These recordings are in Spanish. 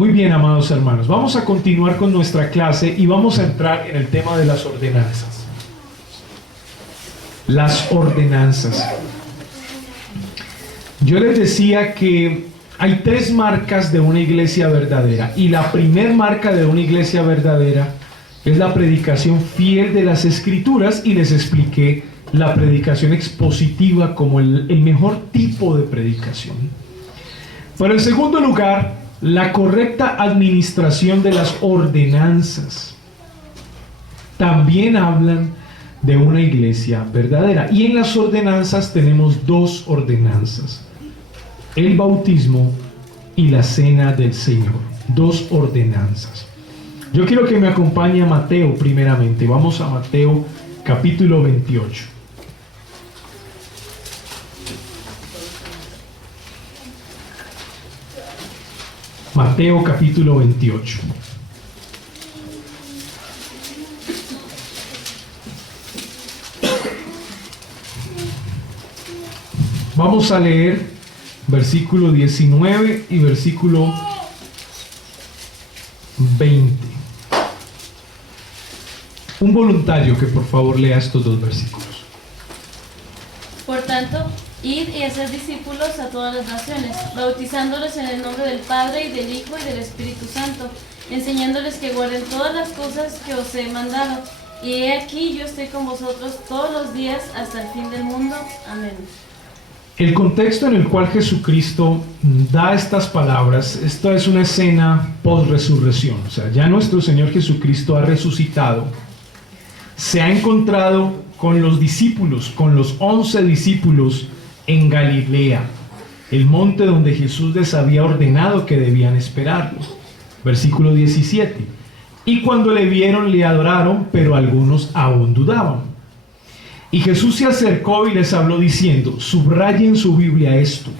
Muy bien, amados hermanos, vamos a continuar con nuestra clase y vamos a entrar en el tema de las ordenanzas. Las ordenanzas. Yo les decía que hay tres marcas de una iglesia verdadera, y la primer marca de una iglesia verdadera es la predicación fiel de las Escrituras, y les expliqué la predicación expositiva como el mejor tipo de predicación. Pero en segundo lugar, la correcta administración de las ordenanzas también hablan de una iglesia verdadera. Y en las ordenanzas tenemos dos ordenanzas: el bautismo y la cena del Señor. Dos ordenanzas. Yo quiero que me acompañe a Mateo primeramente. Vamos a Mateo capítulo 28. Mateo capítulo 28. Vamos a leer versículo 19 y versículo 20. Un voluntario que por favor lea estos dos versículos. Por tanto, id y haced discípulos a todas las naciones, bautizándolos en el nombre del Padre, y del Hijo, y del Espíritu Santo, enseñándoles que guarden todas las cosas que os he mandado. Y he aquí, yo estoy con vosotros todos los días hasta el fin del mundo. Amén. El contexto en el cual Jesucristo da estas palabras, esta es una escena post-resurrección. O sea, ya nuestro Señor Jesucristo ha resucitado, se ha encontrado con los discípulos, con los 11 discípulos en Galilea, el monte donde Jesús les había ordenado que debían esperarlo. Versículo 17. Y cuando le vieron, le adoraron, pero algunos aún dudaban. Y Jesús se acercó y les habló diciendo, subrayen en su Biblia esto: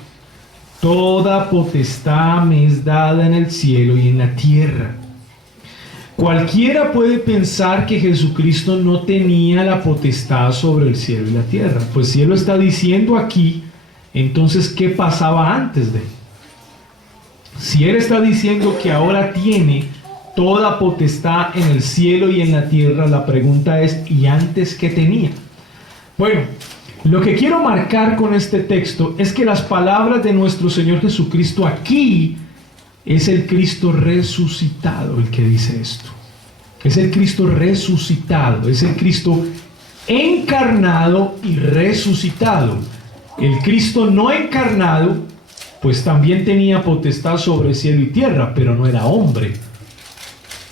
toda potestad me es dada en el cielo y en la tierra. Cualquiera puede pensar que Jesucristo no tenía la potestad sobre el cielo y la tierra. Pues si Él lo está diciendo aquí, entonces ¿qué pasaba antes de Él? Si Él está diciendo que ahora tiene toda potestad en el cielo y en la tierra, la pregunta es, ¿y antes qué tenía? Bueno, lo que quiero marcar con este texto es que las palabras de nuestro Señor Jesucristo aquí es el Cristo resucitado el que dice esto. Es el Cristo resucitado, es el Cristo encarnado y resucitado. El Cristo no encarnado, pues también tenía potestad sobre cielo y tierra, pero no era hombre.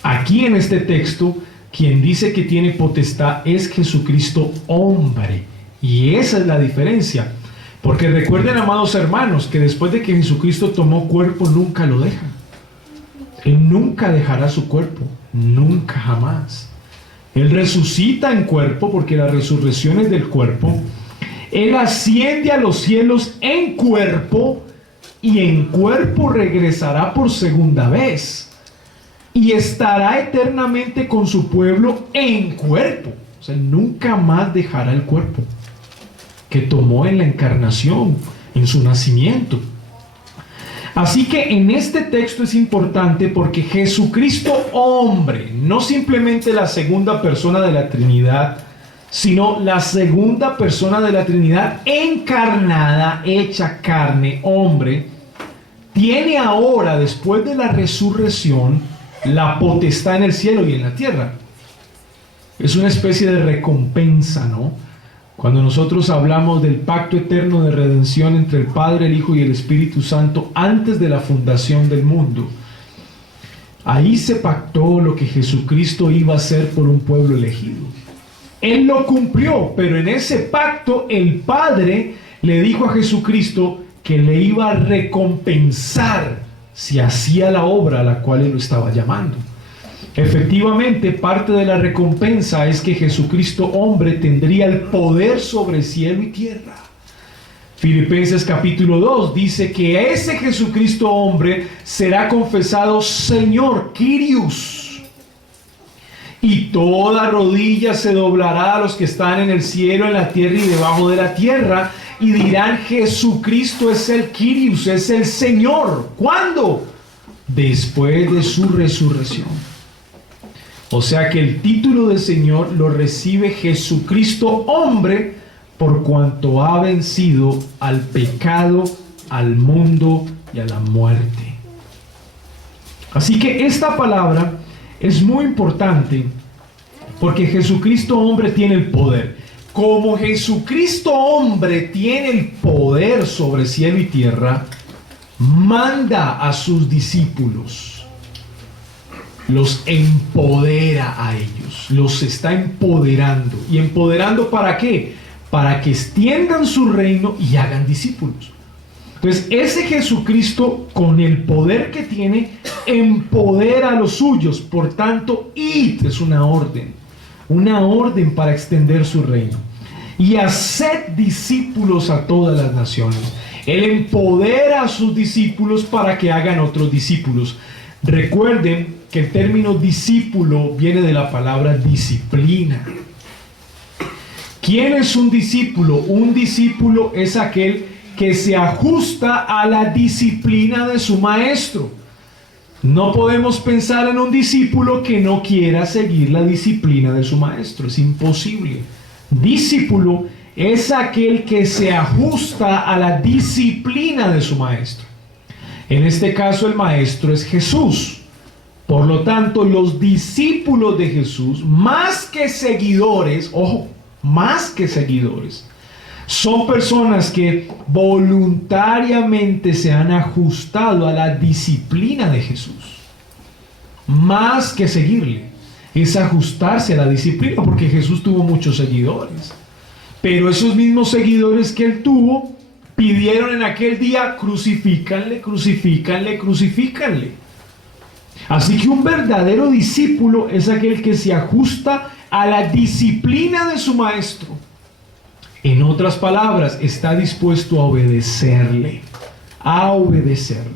Aquí en este texto, quien dice que tiene potestad es Jesucristo hombre. Y esa es la diferencia. Porque recuerden, amados hermanos, que después de que Jesucristo tomó cuerpo, nunca lo deja. Él nunca dejará su cuerpo. Nunca, jamás. Él resucita en cuerpo, porque la resurrección es del cuerpo. Él asciende a los cielos en cuerpo, y en cuerpo regresará por segunda vez. Y estará eternamente con su pueblo en cuerpo. O sea, nunca más dejará el cuerpo que tomó en la encarnación, en su nacimiento. Así que en este texto es importante porque Jesucristo hombre, no simplemente la segunda persona de la Trinidad, sino la segunda persona de la Trinidad encarnada, hecha carne, hombre, tiene ahora, después de la resurrección, la potestad en el cielo y en la tierra. Es una especie de recompensa, ¿no? Cuando nosotros hablamos del pacto eterno de redención entre el Padre, el Hijo y el Espíritu Santo antes de la fundación del mundo, ahí se pactó lo que Jesucristo iba a hacer por un pueblo elegido. Él lo cumplió, pero en ese pacto el Padre le dijo a Jesucristo que le iba a recompensar si hacía la obra a la cual Él lo estaba llamando. Efectivamente, parte de la recompensa es que Jesucristo hombre tendría el poder sobre cielo y tierra. Filipenses capítulo 2 dice que ese Jesucristo hombre será confesado Señor, Kyrios, y toda rodilla se doblará a los que están en el cielo, en la tierra y debajo de la tierra, y dirán: Jesucristo es el Kyrios, es el Señor. ¿Cuándo? después de su resurrección. O sea que el título de Señor lo recibe Jesucristo hombre, por cuanto ha vencido al pecado, al mundo y a la muerte. Así que esta palabra es muy importante porque Jesucristo hombre tiene el poder. Como Jesucristo hombre tiene el poder sobre cielo y tierra, manda a sus discípulos, los empodera a ellos, los está empoderando. ¿Y empoderando para qué? Para que extiendan su reino y hagan discípulos. Entonces ese Jesucristo, con el poder que tiene, empodera a los suyos. Por tanto, id es una orden para extender su reino. Y haced discípulos a todas las naciones. Él empodera a sus discípulos para que hagan otros discípulos. Recuerden que el término discípulo viene de la palabra disciplina. ¿Quién es un discípulo? Un discípulo es aquel que se ajusta a la disciplina de su maestro. No podemos pensar en un discípulo que no quiera seguir la disciplina de su maestro. Es imposible. Discípulo es aquel que se ajusta a la disciplina de su maestro. En este caso el maestro es Jesús. Por lo tanto, los discípulos de Jesús, más que seguidores, ojo, más que seguidores, son personas que voluntariamente se han ajustado a la disciplina de Jesús. Más que seguirle, es ajustarse a la disciplina, porque Jesús tuvo muchos seguidores. Pero esos mismos seguidores que él tuvo, pidieron en aquel día, crucifícanle, crucifícanle, crucifícanle. Así que un verdadero discípulo es aquel que se ajusta a la disciplina de su maestro. En otras palabras, está dispuesto a obedecerle, a obedecerle.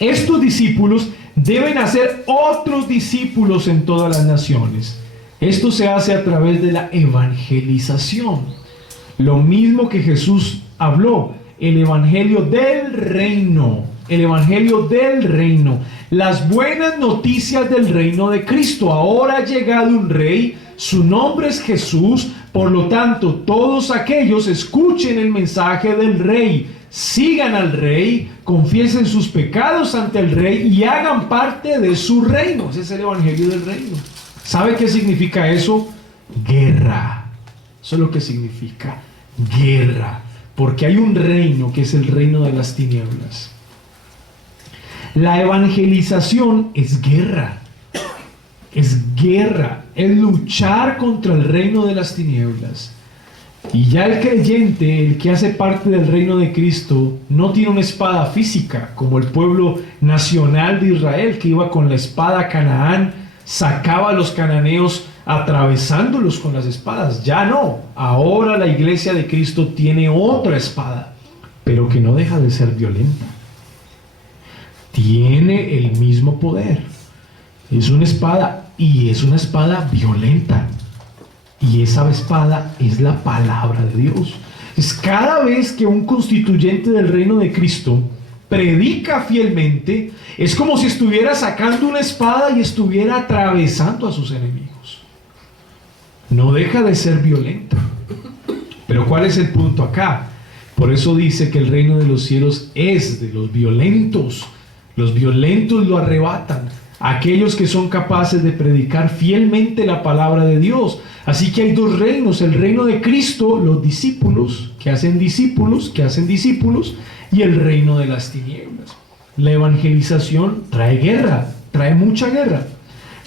Estos discípulos deben hacer otros discípulos en todas las naciones. Esto se hace a través de la evangelización. Lo mismo que Jesús habló, el evangelio del reino. El evangelio del reino. Las buenas noticias del reino de Cristo. Ahora ha llegado un rey, su nombre es Jesús. Por lo tanto, todos aquellos escuchen el mensaje del rey, sigan al rey, confiesen sus pecados ante el rey y hagan parte de su reino. Ese es el evangelio del reino. ¿Sabe qué significa eso? Guerra. Eso es lo que significa guerra. Porque hay un reino que es el reino de las tinieblas. La evangelización es guerra. Es guerra, es luchar contra el reino de las tinieblas. Y ya el creyente, el que hace parte del reino de Cristo, no tiene una espada física, como el pueblo nacional de Israel, que iba con la espada a Canaán, sacaba a los cananeos atravesándolos con las espadas. Ya no, ahora la iglesia de Cristo tiene otra espada, pero que no deja de ser violenta. Tiene el mismo poder. Es una espada, y es una espada violenta. Y esa espada es la palabra de Dios. Es cada vez que un constituyente del reino de Cristo predica fielmente, es como si estuviera sacando una espada y estuviera atravesando a sus enemigos. No deja de ser violenta. Pero ¿cuál es el punto acá? Por eso dice que el reino de los cielos es de los violentos. Los violentos lo arrebatan. Aquellos que son capaces de predicar fielmente la palabra de Dios. Así que hay dos reinos: el reino de Cristo, los discípulos que hacen discípulos, y el reino de las tinieblas. La evangelización trae guerra, trae mucha guerra.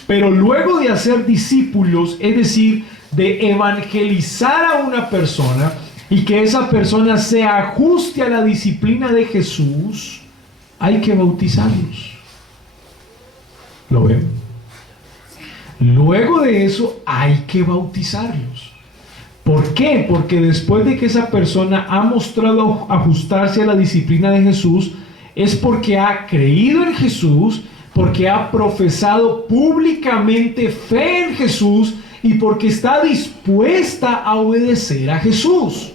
Pero luego de hacer discípulos, es decir, de evangelizar a una persona y que esa persona se ajuste a la disciplina de Jesús, hay que bautizarlos. ¿Lo ven? Luego de eso hay que bautizarlos. ¿Por qué? Porque después de que esa persona ha mostrado ajustarse a la disciplina de Jesús, es porque ha creído en Jesús, porque ha profesado públicamente fe en Jesús y porque está dispuesta a obedecer a Jesús.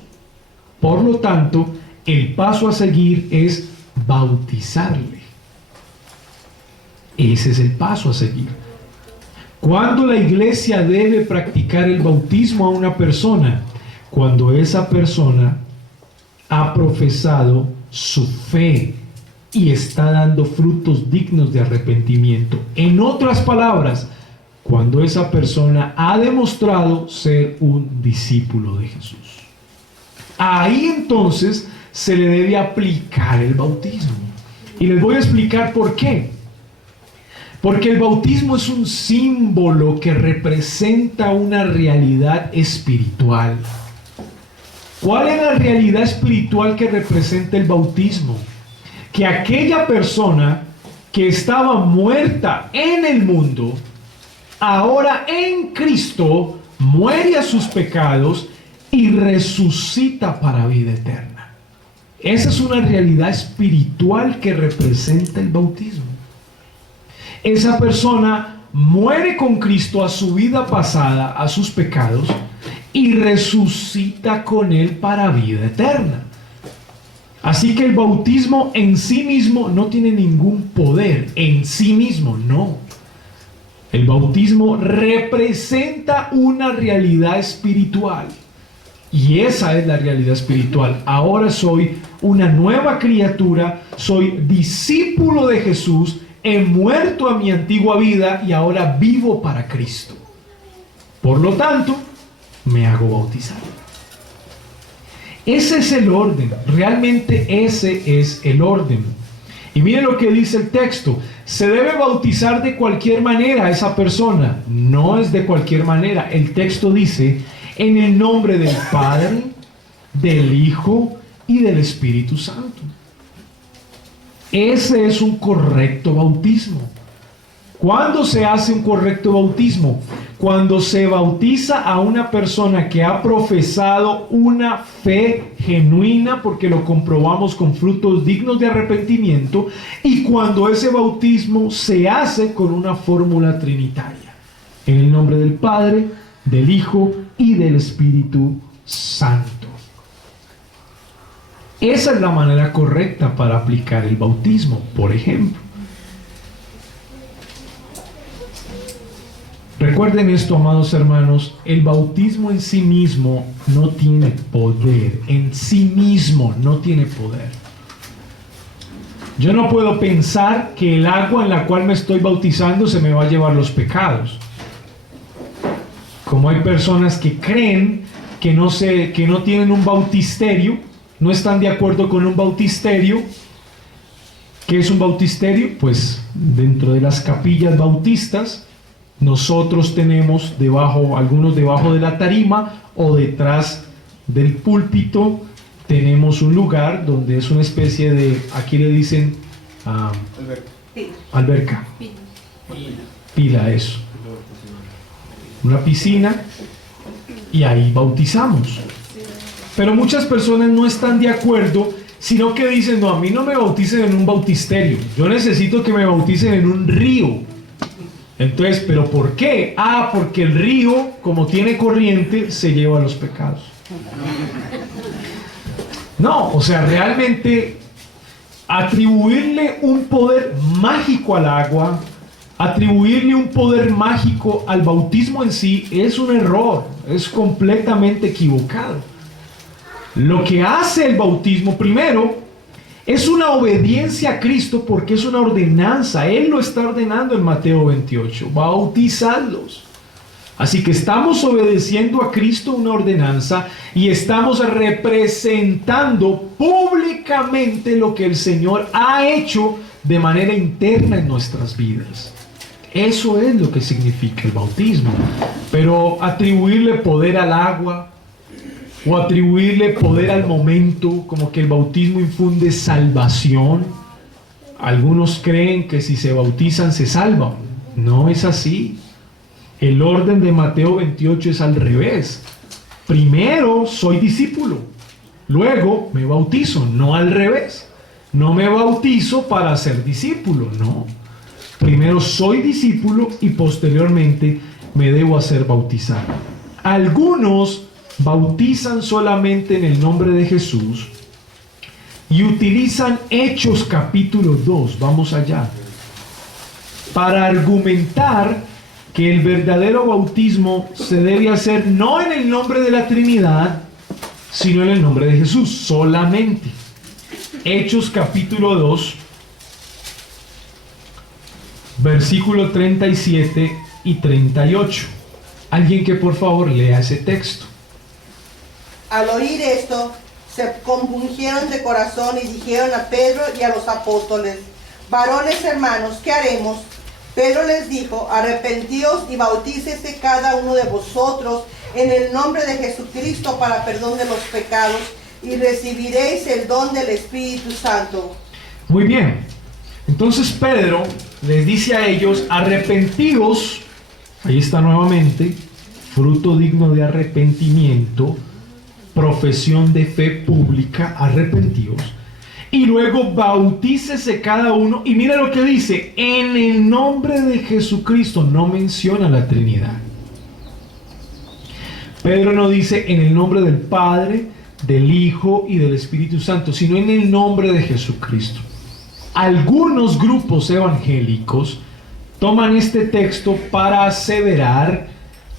Por lo tanto, el paso a seguir es bautizarle. Ese es el paso a seguir. ¿Cuándo la iglesia debe practicar el bautismo a una persona? Cuando esa persona ha profesado su fe y está dando frutos dignos de arrepentimiento. En otras palabras, cuando esa persona ha demostrado ser un discípulo de Jesús. Ahí entonces se le debe aplicar el bautismo. Y les voy a explicar por qué. Porque el bautismo es un símbolo que representa una realidad espiritual. ¿Cuál es la realidad espiritual que representa el bautismo? Que aquella persona que estaba muerta en el mundo, ahora en Cristo, muere a sus pecados y resucita para vida eterna. Esa es una realidad espiritual que representa el bautismo. Esa persona muere con Cristo a su vida pasada, a sus pecados, y resucita con Él para vida eterna. Así que el bautismo en sí mismo no tiene ningún poder, en sí mismo, no. El bautismo representa una realidad espiritual. Y esa es la realidad espiritual. Ahora soy una nueva criatura, soy discípulo de Jesús, he muerto a mi antigua vida y ahora vivo para Cristo. Por lo tanto, me hago bautizar. Ese es el orden, realmente ese es el orden. Y miren lo que dice el texto: se debe bautizar de cualquier manera a esa persona. No es de cualquier manera. El texto dice: en el nombre del Padre, del Hijo y del Espíritu Santo. Ese es un correcto bautismo. ¿Cuándo se hace un correcto bautismo? Cuando se bautiza a una persona que ha profesado una fe genuina, porque lo comprobamos con frutos dignos de arrepentimiento, y cuando ese bautismo se hace con una fórmula trinitaria. En el nombre del Padre, del Hijo y del Espíritu Santo. Esa es la manera correcta para aplicar el bautismo, por ejemplo. Recuerden esto, amados hermanos, el bautismo en sí mismo no tiene poder, en sí mismo no tiene poder. Yo no puedo pensar que el agua en la cual me estoy bautizando se me va a llevar los pecados. Como hay personas que creen que no tienen un bautisterio, no están de acuerdo con un bautisterio. ¿Qué es un bautisterio? Pues dentro de las capillas bautistas, nosotros tenemos algunos debajo de la tarima o detrás del púlpito, tenemos un lugar donde es una especie de, aquí le dicen alberca, pila, eso, una piscina, y ahí bautizamos. Pero muchas personas no están de acuerdo, sino que dicen: no, a mí no me bauticen en un bautisterio, yo necesito que me bauticen en un río. Entonces, ¿pero por qué? Porque el río, como tiene corriente, se lleva los pecados. No, o sea, realmente atribuirle un poder mágico al agua, atribuirle un poder mágico al bautismo en sí, es un error, es completamente equivocado. Lo que hace el bautismo, primero, es una obediencia a Cristo, porque es una ordenanza. Él lo está ordenando en Mateo 28, bautizadlos. Así que estamos obedeciendo a Cristo, una ordenanza, y estamos representando públicamente lo que el Señor ha hecho de manera interna en nuestras vidas. Eso es lo que significa el bautismo. Pero atribuirle poder al agua o atribuirle poder al momento, como que el bautismo infunde salvación. Algunos creen que si se bautizan se salvan. No es así. El orden de Mateo 28 es al revés. Primero soy discípulo, luego me bautizo, no al revés. No me bautizo para ser discípulo, no. Primero soy discípulo y posteriormente me debo hacer bautizar. Algunos bautizan solamente en el nombre de Jesús y utilizan Hechos capítulo 2. Vamos allá. para argumentar que el verdadero bautismo se debe hacer no en el nombre de la Trinidad, sino en el nombre de Jesús solamente. Hechos capítulo 2, versículo 37 y 38. Alguien que por favor lea ese texto. Al oír esto, se compungieron de corazón y dijeron a Pedro y a los apóstoles: varones hermanos, ¿qué haremos? Pedro les dijo: arrepentíos y bautícese cada uno de vosotros en el nombre de Jesucristo para perdón de los pecados, y recibiréis el don del Espíritu Santo. Muy bien. Entonces Pedro les dice a ellos: arrepentíos. Ahí está nuevamente, fruto digno de arrepentimiento, profesión de fe pública, arrepentíos. Y luego bautícese cada uno. Y mira lo que dice: en el nombre de Jesucristo. No menciona la Trinidad. Pedro no dice en el nombre del Padre, del Hijo y del Espíritu Santo, sino en el nombre de Jesucristo. Algunos grupos evangélicos toman este texto para aseverar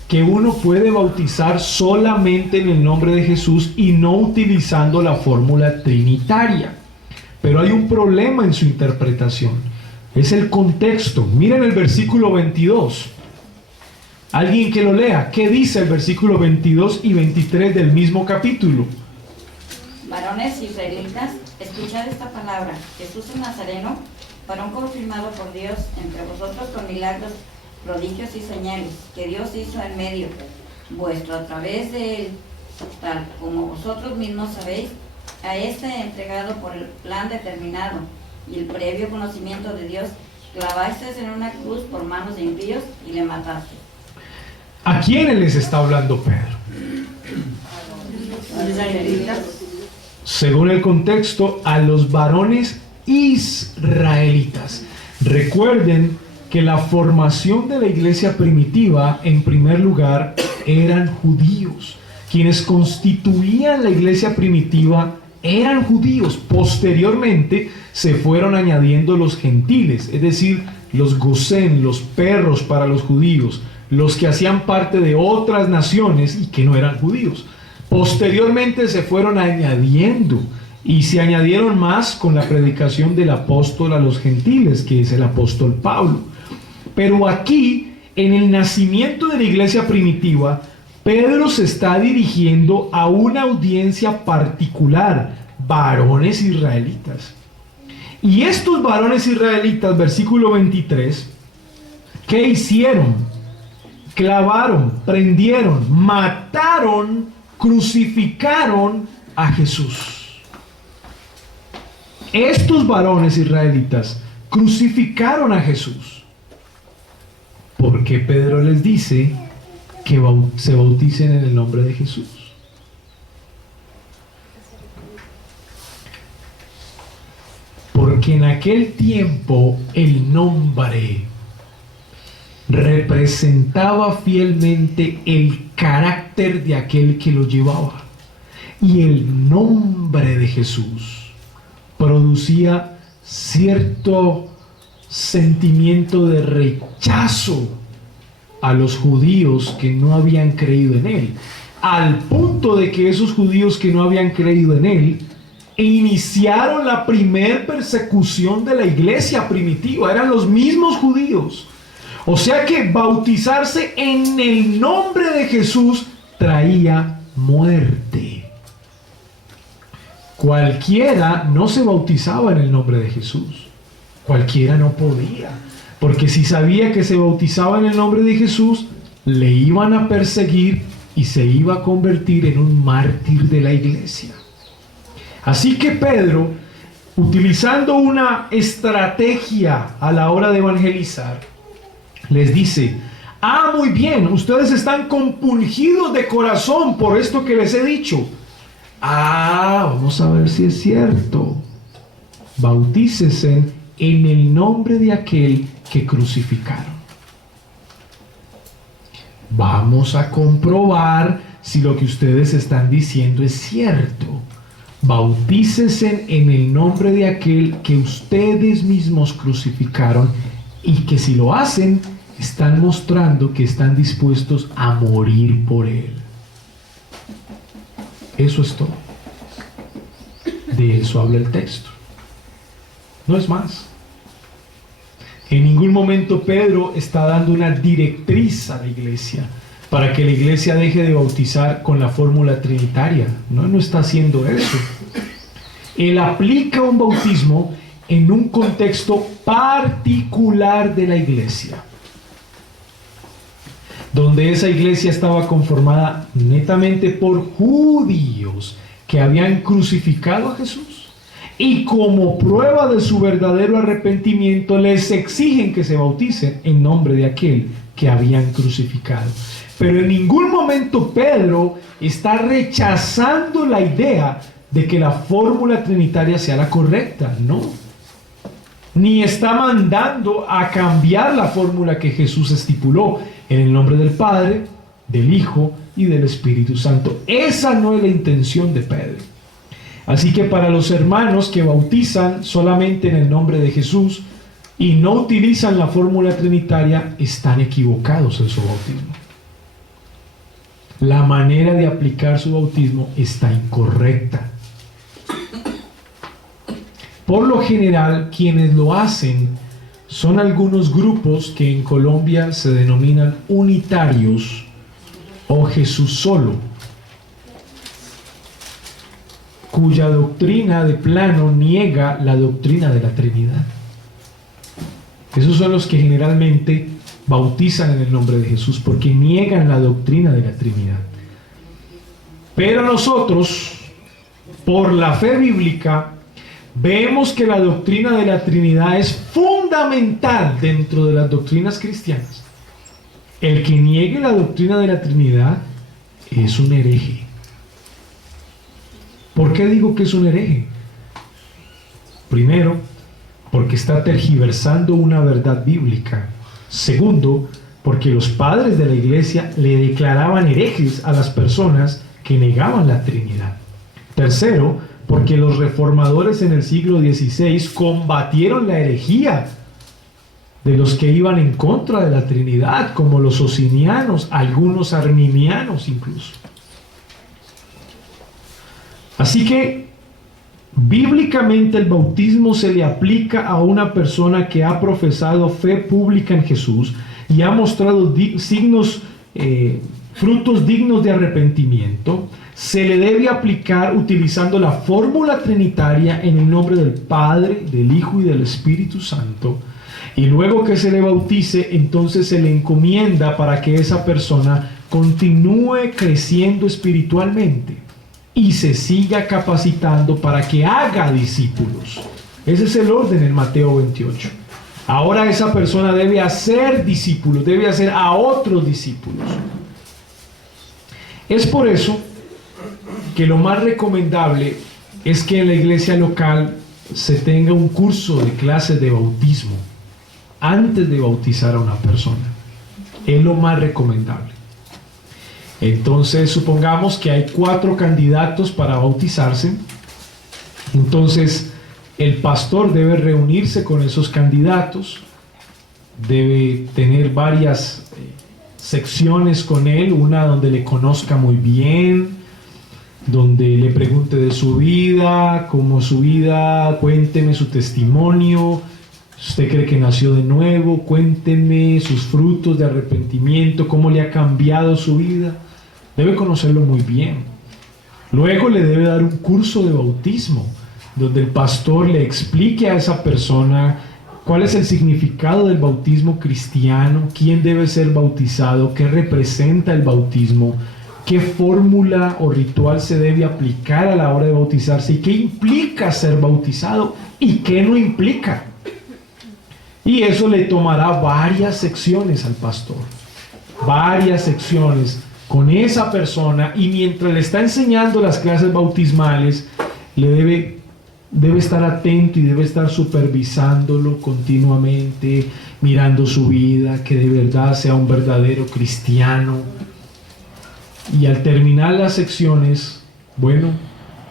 que uno puede bautizar solamente en el nombre de Jesús y no utilizando la fórmula trinitaria. Pero hay un problema en su interpretación. Es el contexto. Miren el versículo 22. Alguien que lo lea. ¿Qué dice el versículo 22 y 23 del mismo capítulo? Varones israelitas, escuchad esta palabra. Jesús el Nazareno, varón confirmado por Dios entre vosotros con milagros, prodigios y señales, que Dios hizo en medio vuestro a través de él, tal como vosotros mismos sabéis, a este entregado por el plan determinado y el previo conocimiento de Dios, clavasteis en una cruz por manos de impíos y le mataste. ¿A quiénes les está hablando Pedro? Según el contexto, a los varones israelitas. Recuerden que la formación de la iglesia primitiva, en primer lugar, eran judíos. Quienes constituían la iglesia primitiva eran judíos. Posteriormente se fueron añadiendo los gentiles, es decir, los gosén, los perros para los judíos, los que hacían parte de otras naciones y que no eran judíos. Posteriormente se fueron añadiendo y se añadieron más con la predicación del apóstol a los gentiles, que es el apóstol Pablo. Pero aquí, en el nacimiento de la iglesia primitiva, Pedro se está dirigiendo a una audiencia particular, varones israelitas. Y estos varones israelitas, versículo 23, ¿qué hicieron? Clavaron, prendieron, mataron, crucificaron a Jesús. Estos varones israelitas crucificaron a Jesús. ¿Por qué Pedro les dice que se bauticen en el nombre de Jesús? Porque en aquel tiempo el nombre representaba fielmente el carácter de aquel que lo llevaba. Y el nombre de Jesús producía cierto sentimiento de rechazo a los judíos que no habían creído en él, al punto de que esos judíos que no habían creído en él iniciaron la primer persecución de la iglesia primitiva. Eran los mismos judíos. O sea que bautizarse en el nombre de Jesús traía muerte. Cualquiera no se bautizaba en el nombre de Jesús. Cualquiera no podía. Porque si sabía que se bautizaba en el nombre de Jesús, le iban a perseguir y se iba a convertir en un mártir de la iglesia. Así que Pedro, utilizando una estrategia a la hora de evangelizar, les dice: muy bien, ustedes están compungidos de corazón por esto que les he dicho. Vamos a ver si es cierto. Bautícese en el nombre de aquel que crucificaron. Vamos a comprobar si lo que ustedes están diciendo es cierto. Bautícese en el nombre de aquel que ustedes mismos crucificaron y que si lo hacen, están mostrando que están dispuestos a morir por Él. Eso es todo. De eso habla el texto. No es más. En ningún momento Pedro está dando una directriz a la iglesia para que la iglesia deje de bautizar con la fórmula trinitaria. No está haciendo eso. Él aplica un bautismo en un contexto particular de la iglesia, donde esa iglesia estaba conformada netamente por judíos que habían crucificado a Jesús, y como prueba de su verdadero arrepentimiento les exigen que se bauticen en nombre de aquel que habían crucificado. Pero en ningún momento Pedro está rechazando la idea de que la fórmula trinitaria sea la correcta, no. Ni está mandando a cambiar la fórmula que Jesús estipuló en el nombre del Padre, del Hijo y del Espíritu Santo. Esa no es la intención de Pedro. Así que para los hermanos que bautizan solamente en el nombre de Jesús y no utilizan la fórmula trinitaria, están equivocados en su bautismo. La manera de aplicar su bautismo está incorrecta. Por lo general, quienes lo hacen son algunos grupos que en Colombia se denominan unitarios o Jesús solo, cuya doctrina de plano niega la doctrina de la Trinidad. Esos son los que generalmente bautizan en el nombre de Jesús porque niegan la doctrina de la Trinidad. Pero nosotros, por la fe bíblica, vemos que la doctrina de la Trinidad es fundamental dentro de las doctrinas cristianas. El que niegue la doctrina de la Trinidad es un hereje. ¿Por qué digo que es un hereje? Primero, porque está tergiversando una verdad bíblica. Segundo, porque los padres de la iglesia le declaraban herejes a las personas que negaban la Trinidad. Tercero, porque los reformadores en el siglo XVI combatieron la herejía de los que iban en contra de la Trinidad, como los socinianos, algunos arminianos incluso. Así que, bíblicamente el bautismo se le aplica a una persona que ha profesado fe pública en Jesús y ha mostrado frutos dignos de arrepentimiento. Se le debe aplicar utilizando la fórmula trinitaria en el nombre del Padre, del Hijo y del Espíritu Santo. Y luego que se le bautice, entonces se le encomienda para que esa persona continúe creciendo espiritualmente y se siga capacitando para que haga discípulos. Ese es el orden en Mateo 28. Ahora esa persona debe hacer discípulos, debe hacer a otros discípulos. Es por eso que lo más recomendable es que en la iglesia local se tenga un curso de clases de bautismo antes de bautizar a una persona. Es lo más recomendable. Entonces, supongamos que hay 4 candidatos para bautizarse. Entonces, el pastor debe reunirse con esos candidatos, debe tener varias secciones con él, una donde le conozca muy bien, donde le pregunte de su vida, cómo su vida, cuénteme su testimonio, si usted cree que nació de nuevo, cuénteme sus frutos de arrepentimiento, cómo le ha cambiado su vida. Debe conocerlo muy bien. Luego le debe dar un curso de bautismo, donde el pastor le explique a esa persona cuál es el significado del bautismo cristiano, quién debe ser bautizado, qué representa el bautismo, qué fórmula o ritual se debe aplicar a la hora de bautizarse y qué implica ser bautizado y qué no implica. Y eso le tomará varias secciones al pastor, varias secciones con esa persona, y mientras le está enseñando las clases bautismales, le debe estar atento y debe estar supervisándolo continuamente, mirando su vida, que de verdad sea un verdadero cristiano. Y al terminar las secciones, bueno,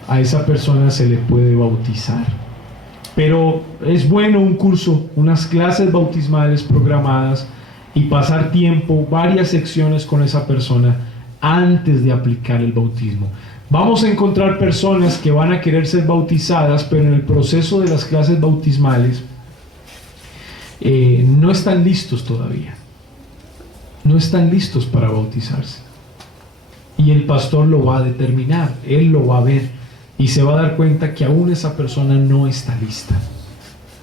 a esa persona se le puede bautizar. Pero es bueno un curso, unas clases bautismales programadas y pasar tiempo, varias secciones con esa persona antes de aplicar el bautismo. Vamos a encontrar personas que van a querer ser bautizadas, pero en el proceso de las clases bautismales no están listos todavía. No están listos para bautizarse. Y el pastor lo va a determinar, él lo va a ver y se va a dar cuenta que aún esa persona no está lista.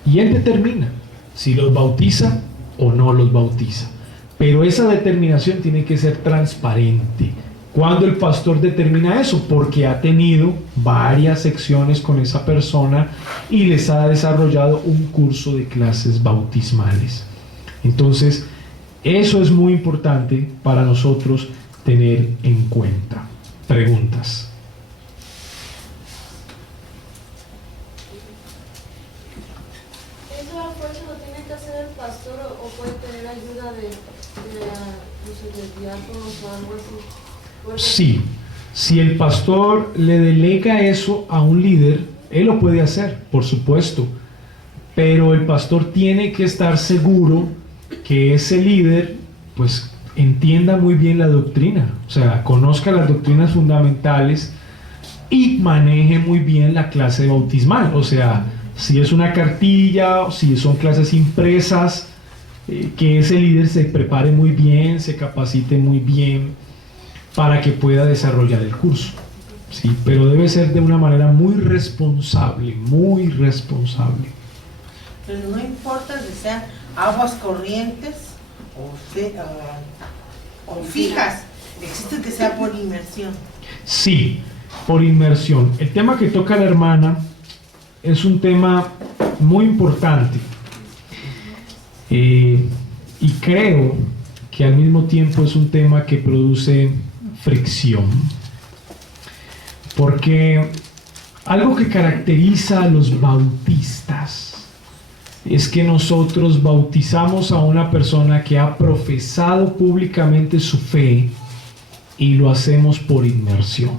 Y él determina si los bautiza o no los bautiza. Pero esa determinación tiene que ser transparente. ¿Cuándo el pastor determina eso? Porque ha tenido varias secciones con esa persona y les ha desarrollado un curso de clases bautismales. Entonces, eso es muy importante para nosotros tener en cuenta. Preguntas. ¿Eso a fuerza lo tiene que hacer el pastor o puede tener ayuda de diáconos o algo así? Sí, si el pastor le delega eso a un líder, él lo puede hacer, por supuesto, pero el pastor tiene que estar seguro que ese líder pues entienda muy bien la doctrina, o sea, conozca las doctrinas fundamentales y maneje muy bien la clase bautismal, o sea, si es una cartilla, si son clases impresas, que ese líder se prepare muy bien, se capacite muy bien para que pueda desarrollar el curso, ¿sí? Pero debe ser de una manera muy responsable, muy responsable. Pero no importa si sean aguas corrientes o fijas, existe que sea por inmersión. Sí, por inmersión. El tema que toca la hermana es un tema muy importante y creo que al mismo tiempo es un tema que produce fricción, porque algo que caracteriza a los bautistas es que nosotros bautizamos a una persona que ha profesado públicamente su fe y lo hacemos por inmersión,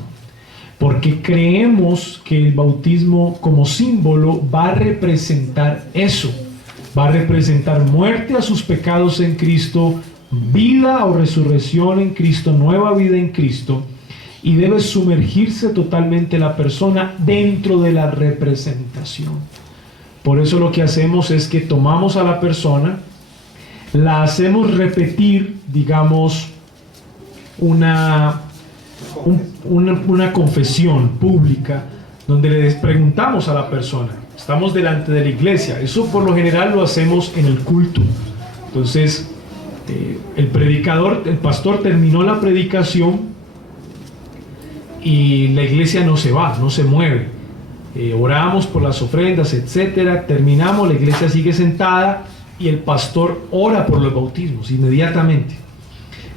porque creemos que el bautismo como símbolo va a representar eso, va a representar muerte a sus pecados en Cristo, vida o resurrección en Cristo, nueva vida en Cristo, y debe sumergirse totalmente la persona dentro de la representación. Por eso lo que hacemos es que tomamos a la persona, la hacemos repetir, digamos, una confesión pública, donde le preguntamos a la persona, estamos delante de la iglesia, eso por lo general lo hacemos en el culto. Entonces, el pastor terminó la predicación y la iglesia no se va, no se mueve. Oramos por las ofrendas, etcétera, terminamos, la iglesia sigue sentada y el pastor ora por los bautismos inmediatamente.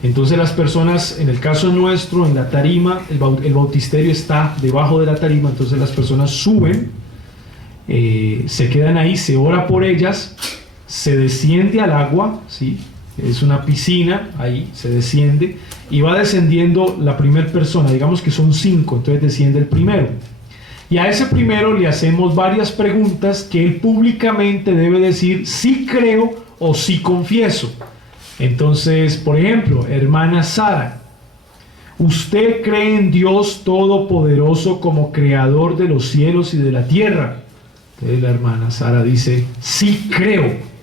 Entonces las personas, en el caso nuestro, en la tarima, el bautisterio está debajo de la tarima, entonces las personas suben, se quedan ahí, se ora por ellas, se desciende al agua, ¿sí? Es una piscina, ahí se desciende y va descendiendo la primera persona, digamos que son 5, entonces desciende el primero. Y a ese primero le hacemos varias preguntas que él públicamente debe decir sí creo o sí confieso. Entonces, por ejemplo, hermana Sara, ¿usted cree en Dios Todopoderoso como creador de los cielos y de la tierra? Entonces la hermana Sara dice, sí creo.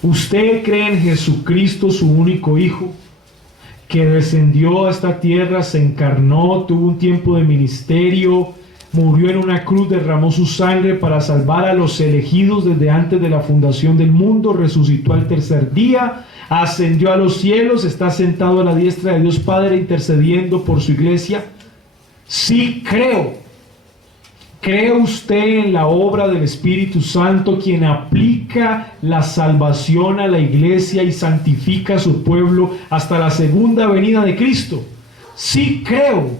¿Usted cree en Jesucristo, su único Hijo, que descendió a esta tierra, se encarnó, tuvo un tiempo de ministerio, murió en una cruz, derramó su sangre para salvar a los elegidos desde antes de la fundación del mundo, resucitó al tercer día, ascendió a los cielos, está sentado a la diestra de Dios Padre intercediendo por su iglesia? Sí creo. ¿Cree usted en la obra del Espíritu Santo, quien aplica la salvación a la iglesia y santifica a su pueblo hasta la segunda venida de Cristo? Sí creo.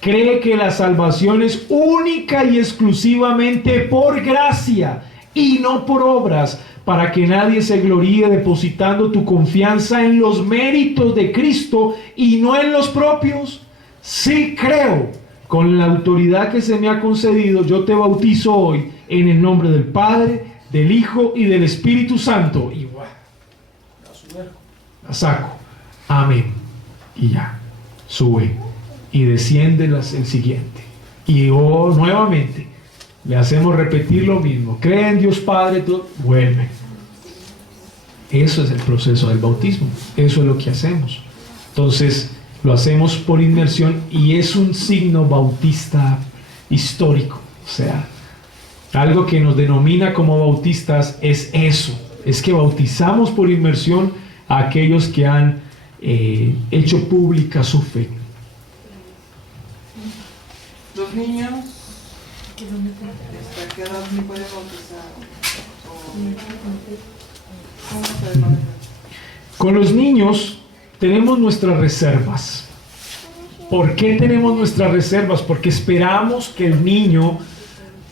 ¿Cree que la salvación es única y exclusivamente por gracia y no por obras, para que nadie se gloríe, depositando tu confianza en los méritos de Cristo y no en los propios? Sí creo. con la autoridad que se me ha concedido, yo te bautizo hoy en el nombre del Padre, del Hijo y del Espíritu Santo. Y bueno, la saco. Amén. Y ya, sube y desciende el siguiente. Y nuevamente le hacemos repetir lo mismo. Cree en Dios Padre, vuelve. Eso es el proceso del bautismo. Eso es lo que hacemos. Entonces, lo hacemos por inmersión y es un signo bautista histórico. O sea, algo que nos denomina como bautistas es eso. Es que bautizamos por inmersión a aquellos que han hecho pública su fe. Los niños, ¿hasta qué edad se puede bautizar? ¿Cómo se maneja? Con los niños tenemos nuestras reservas. ¿Por qué tenemos nuestras reservas? Porque esperamos que el niño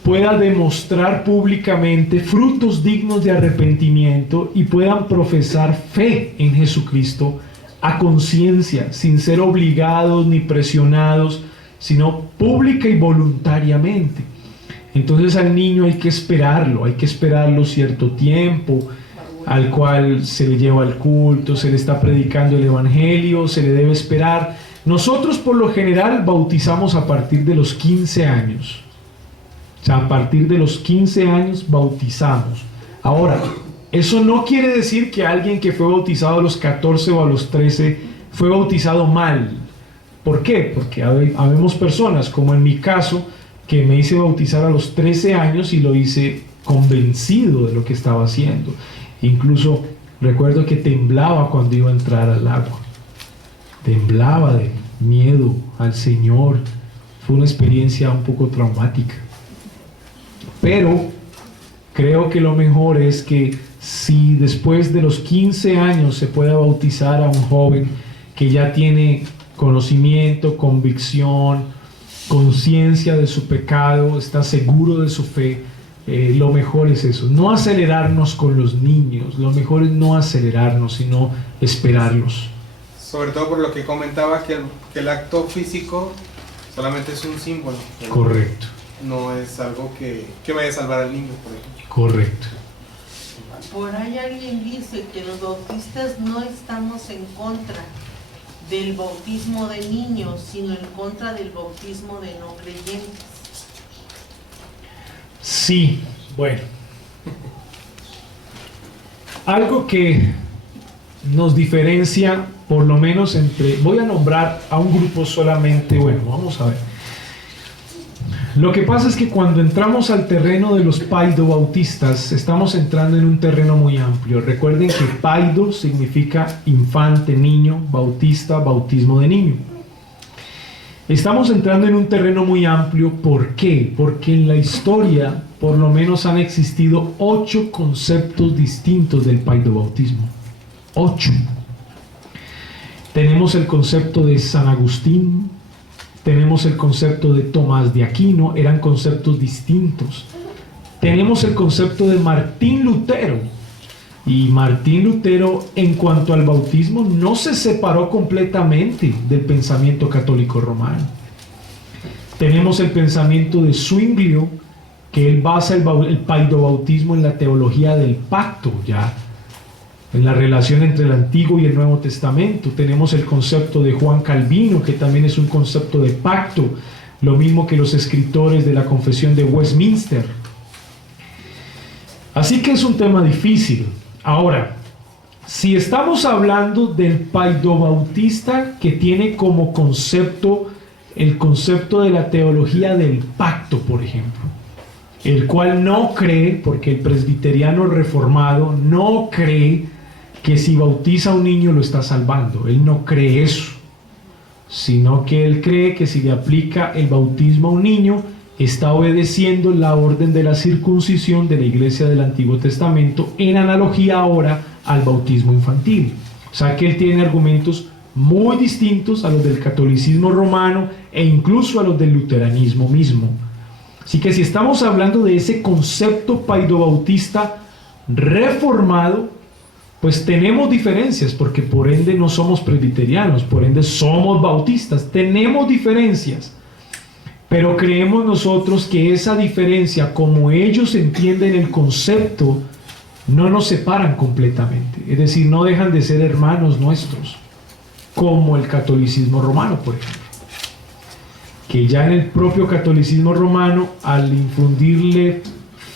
pueda demostrar públicamente frutos dignos de arrepentimiento y puedan profesar fe en Jesucristo a conciencia, sin ser obligados ni presionados, sino pública y voluntariamente. Entonces al niño hay que esperarlo cierto tiempo, al cual se le lleva al culto, se le está predicando el evangelio, se le debe esperar. Nosotros por lo general bautizamos a partir de los 15 años. O sea, a partir de los 15 años bautizamos. Ahora, eso no quiere decir que alguien que fue bautizado a los 14 o a los 13 fue bautizado mal. ¿Por qué? Porque habemos personas, como en mi caso, que me hice bautizar a los 13 años y lo hice convencido de lo que estaba haciendo. Incluso recuerdo que temblaba cuando iba a entrar al agua. Temblaba de miedo al Señor. Fue una experiencia un poco traumática. Pero creo que lo mejor es que si después de los 15 años se puede bautizar a un joven que ya tiene conocimiento, convicción, conciencia de su pecado, está seguro de su fe, lo mejor es eso, no acelerarnos con los niños, lo mejor es no acelerarnos, sino esperarlos. Sobre todo por lo que comentaba, que el acto físico solamente es un símbolo. Correcto. No es algo que vaya a salvar al niño, por ejemplo. Correcto. Por ahí alguien dice que los bautistas no estamos en contra del bautismo de niños, sino en contra del bautismo de no creyentes. Sí, bueno. Algo que nos diferencia, por lo menos voy a nombrar a un grupo solamente, bueno, vamos a ver. Lo que pasa es que cuando entramos al terreno de los paidobautistas, estamos entrando en un terreno muy amplio. Recuerden que paido significa infante, niño, bautista, bautismo de niño. Estamos entrando en un terreno muy amplio. ¿Por qué? Porque en la historia, por lo menos han existido 8 conceptos distintos del paidobautismo. 8. Tenemos el concepto de San Agustín, tenemos el concepto de Tomás de Aquino, eran conceptos distintos. Tenemos el concepto de Martín Lutero, y Martín Lutero en cuanto al bautismo no se separó completamente del pensamiento católico romano. Tenemos el pensamiento de Zwinglio, que él basa el paidobautismo en la teología del pacto, ya en la relación entre el Antiguo y el Nuevo Testamento. Tenemos el concepto de Juan Calvino, que también es un concepto de pacto, lo mismo que los escritores de la Confesión de Westminster. Así que es un tema difícil. Ahora, si estamos hablando del paidobautista que tiene como concepto el concepto de la teología del pacto, por ejemplo, el cual no cree, porque el presbiteriano reformado no cree que si bautiza a un niño lo está salvando. Él no cree eso, sino que él cree que si le aplica el bautismo a un niño, está obedeciendo la orden de la circuncisión de la Iglesia del Antiguo Testamento, en analogía ahora al bautismo infantil. O sea que él tiene argumentos muy distintos a los del catolicismo romano e incluso a los del luteranismo mismo. Así que si estamos hablando de ese concepto paidobautista reformado, pues tenemos diferencias, porque por ende no somos presbiterianos, por ende somos bautistas, tenemos diferencias. Pero creemos nosotros que esa diferencia, como ellos entienden el concepto, no nos separan completamente. Es decir, no dejan de ser hermanos nuestros, como el catolicismo romano, por ejemplo. Que ya en el propio catolicismo romano, al infundirle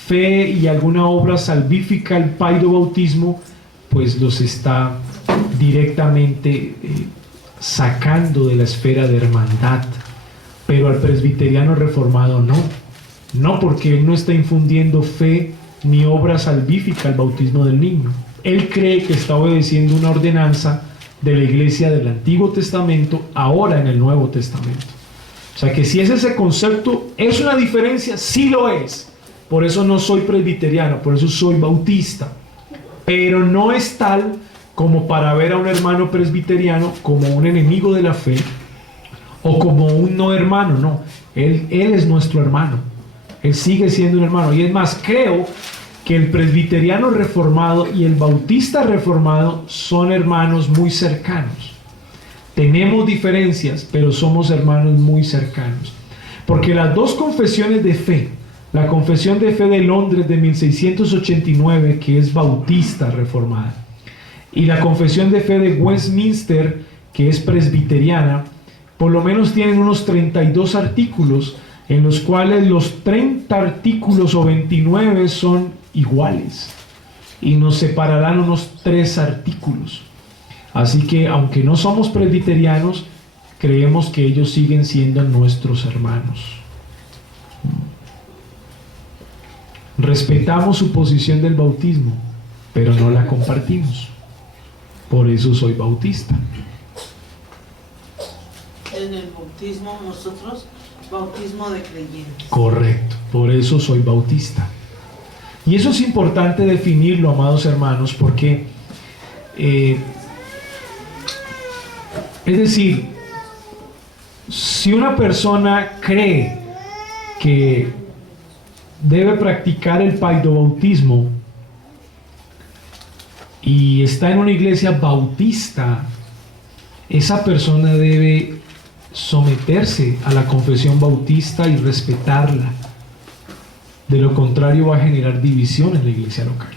fe y alguna obra salvífica al paido bautismo, pues los está directamente sacando de la esfera de hermandad. Pero al presbiteriano reformado no, porque él no está infundiendo fe ni obra salvífica al bautismo del niño. Él cree que está obedeciendo una ordenanza de la iglesia del Antiguo Testamento, ahora en el Nuevo Testamento. O sea que si es ese concepto, ¿es una diferencia? Sí lo es. Por eso no soy presbiteriano, por eso soy bautista. Pero no es tal como para ver a un hermano presbiteriano como un enemigo de la fe o como un no hermano, no. Él es nuestro hermano. Él sigue siendo un hermano. Y es más, creo que el presbiteriano reformado y el bautista reformado son hermanos muy cercanos. Tenemos diferencias, pero somos hermanos muy cercanos. Porque las dos confesiones de fe, la Confesión de Fe de Londres de 1689, que es bautista reformada, y la Confesión de Fe de Westminster, que es presbiteriana, por lo menos tienen unos 32 artículos, en los cuales los 30 artículos o 29 son iguales, y nos separarán unos 3 artículos. Así que, aunque no somos presbiterianos, creemos que ellos siguen siendo nuestros hermanos. Respetamos su posición del bautismo, pero no la compartimos. Por eso soy bautista. En el bautismo nosotros, bautismo de creyentes. Correcto, por eso soy bautista. Y eso es importante definirlo, amados hermanos, porque es decir, si una persona cree que debe practicar el paidobautismo y está en una iglesia bautista, esa persona debe someterse a la confesión bautista y respetarla. De lo contrario va a generar división en la iglesia local,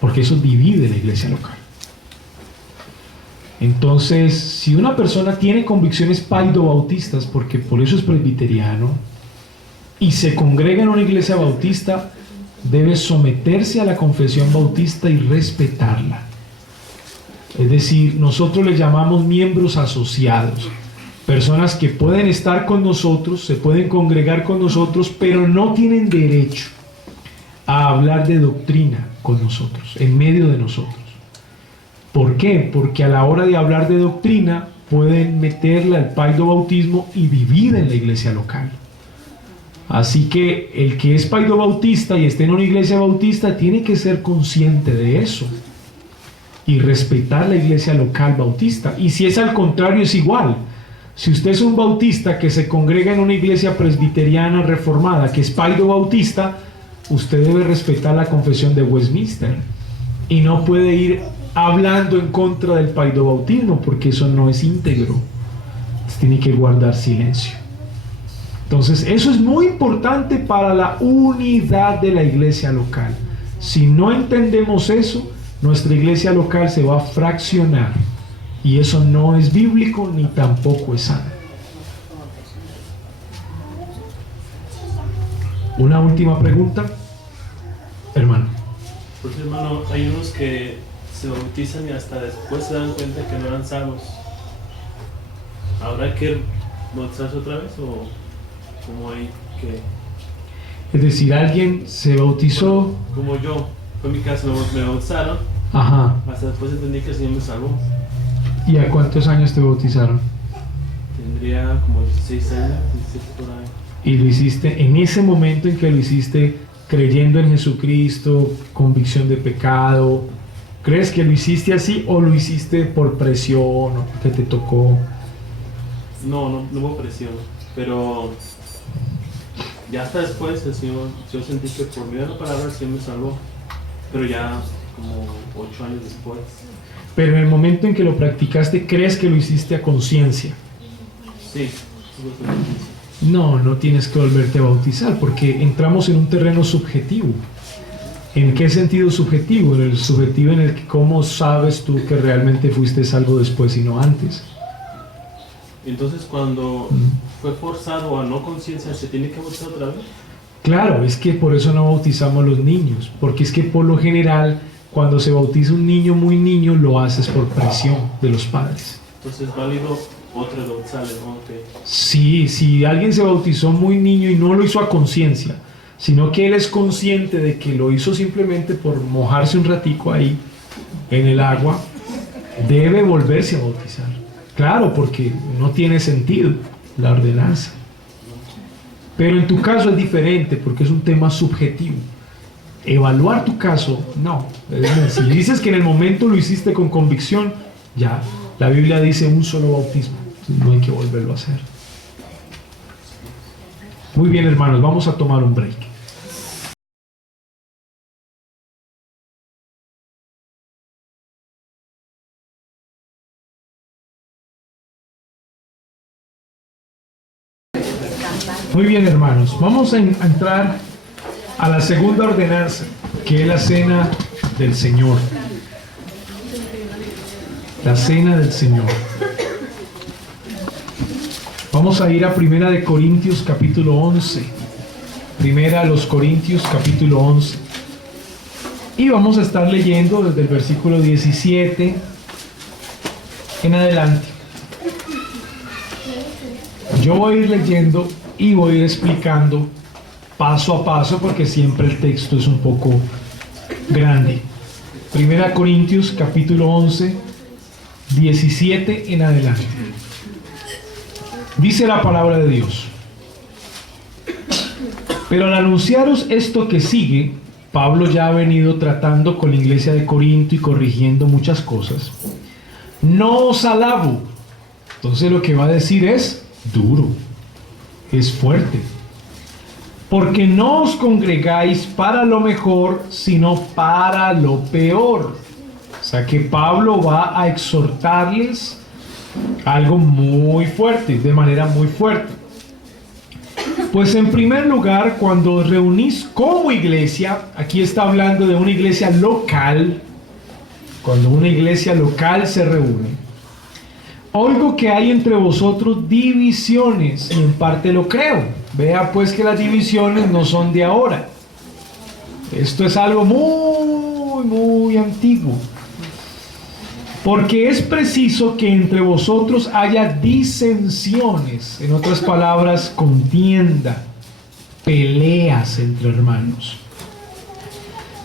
porque eso divide la iglesia local. Entonces, si una persona tiene convicciones paidobautistas, porque por eso es presbiteriano, y se congrega en una iglesia bautista, debe someterse a la confesión bautista y respetarla. Es decir, nosotros le llamamos miembros asociados, personas que pueden estar con nosotros, se pueden congregar con nosotros, pero no tienen derecho a hablar de doctrina con nosotros, en medio de nosotros. ¿Por qué? Porque a la hora de hablar de doctrina pueden meterla al paidobautismo y dividen la iglesia local. Así que el que es paidobautista y esté en una iglesia bautista tiene que ser consciente de eso y respetar la iglesia local bautista. Y si es al contrario, es igual. Si usted es un bautista que se congrega en una iglesia presbiteriana reformada que es paidobautista, usted debe respetar la confesión de Westminster y no puede ir hablando en contra del paidobautismo, porque eso no es íntegro. Tiene que guardar silencio. Entonces, eso es muy importante para la unidad de la iglesia local. Si no entendemos eso, nuestra iglesia local se va a fraccionar, y eso no es bíblico ni tampoco es sano. Una última pregunta, hermano. Pues hermano, hay unos que se bautizan y hasta después se dan cuenta que no eran salvos. ¿Habrá que bautizarse otra vez o cómo hay que...? Es decir, alguien se bautizó... Como yo, fue mi caso, me bautizaron. Ajá. Hasta después entendí que el Señor me salvó. ¿Y a cuántos años te bautizaron? Tendría como 16 años, 17 por ahí. Y lo hiciste en ese momento en que lo hiciste creyendo en Jesucristo, convicción de pecado. ¿Crees que lo hiciste así o lo hiciste por presión o porque te tocó? No hubo presión, pero ya hasta después el Señor, yo sentí que por medio de la palabra el Señor me salvó, pero ya como 8 años después. Pero en el momento en que lo practicaste, ¿crees que lo hiciste a conciencia? Sí, No, no tienes que volverte a bautizar, porque entramos en un terreno subjetivo. ¿En qué sentido subjetivo? En el subjetivo en el que cómo sabes tú que realmente fuiste salvo después y no antes. Entonces, cuando fue forzado a no conciencia, ¿se tiene que bautizar otra vez? Claro, es que por eso no bautizamos a los niños, porque es que por lo general, cuando se bautiza un niño muy niño, lo haces por presión de los padres. Entonces, válido otra bautizarle, ¿no? Okay. Sí, si alguien se bautizó muy niño y no lo hizo a conciencia, sino que él es consciente de que lo hizo simplemente por mojarse un ratico ahí en el agua, debe volverse a bautizar. Claro, porque no tiene sentido la ordenanza. Pero en tu caso es diferente, porque es un tema subjetivo. Evaluar tu caso, no. Si dices que en el momento lo hiciste con convicción, ya. La Biblia dice un solo bautismo, no hay que volverlo a hacer. Muy bien, hermanos, vamos a tomar un break. Muy bien, hermanos, vamos a entrar a la segunda ordenanza, que es la cena del Señor. La cena del Señor. Vamos a ir a Primera de Corintios capítulo 11. Primera a los Corintios capítulo 11. Y vamos a estar leyendo desde el versículo 17 en adelante. Yo voy a ir leyendo y voy a ir explicando paso a paso, porque siempre el texto es un poco grande. Primera Corintios capítulo 11, 17 en adelante. Dice la palabra de Dios: pero al anunciaros esto que sigue, Pablo ya ha venido tratando con la iglesia de Corinto y corrigiendo muchas cosas. No os alabo. Entonces lo que va a decir es duro, es fuerte. Porque no os congregáis para lo mejor, sino para lo peor. O sea que Pablo va a exhortarles algo muy fuerte, de manera muy fuerte. Pues en primer lugar, cuando os reunís como iglesia, aquí está hablando de una iglesia local, cuando una iglesia local se reúne, oigo que hay entre vosotros divisiones, y en parte lo creo. Vea pues que las divisiones no son de ahora. Esto es algo muy antiguo. Porque es preciso que entre vosotros haya disensiones, en otras palabras, contienda, peleas entre hermanos,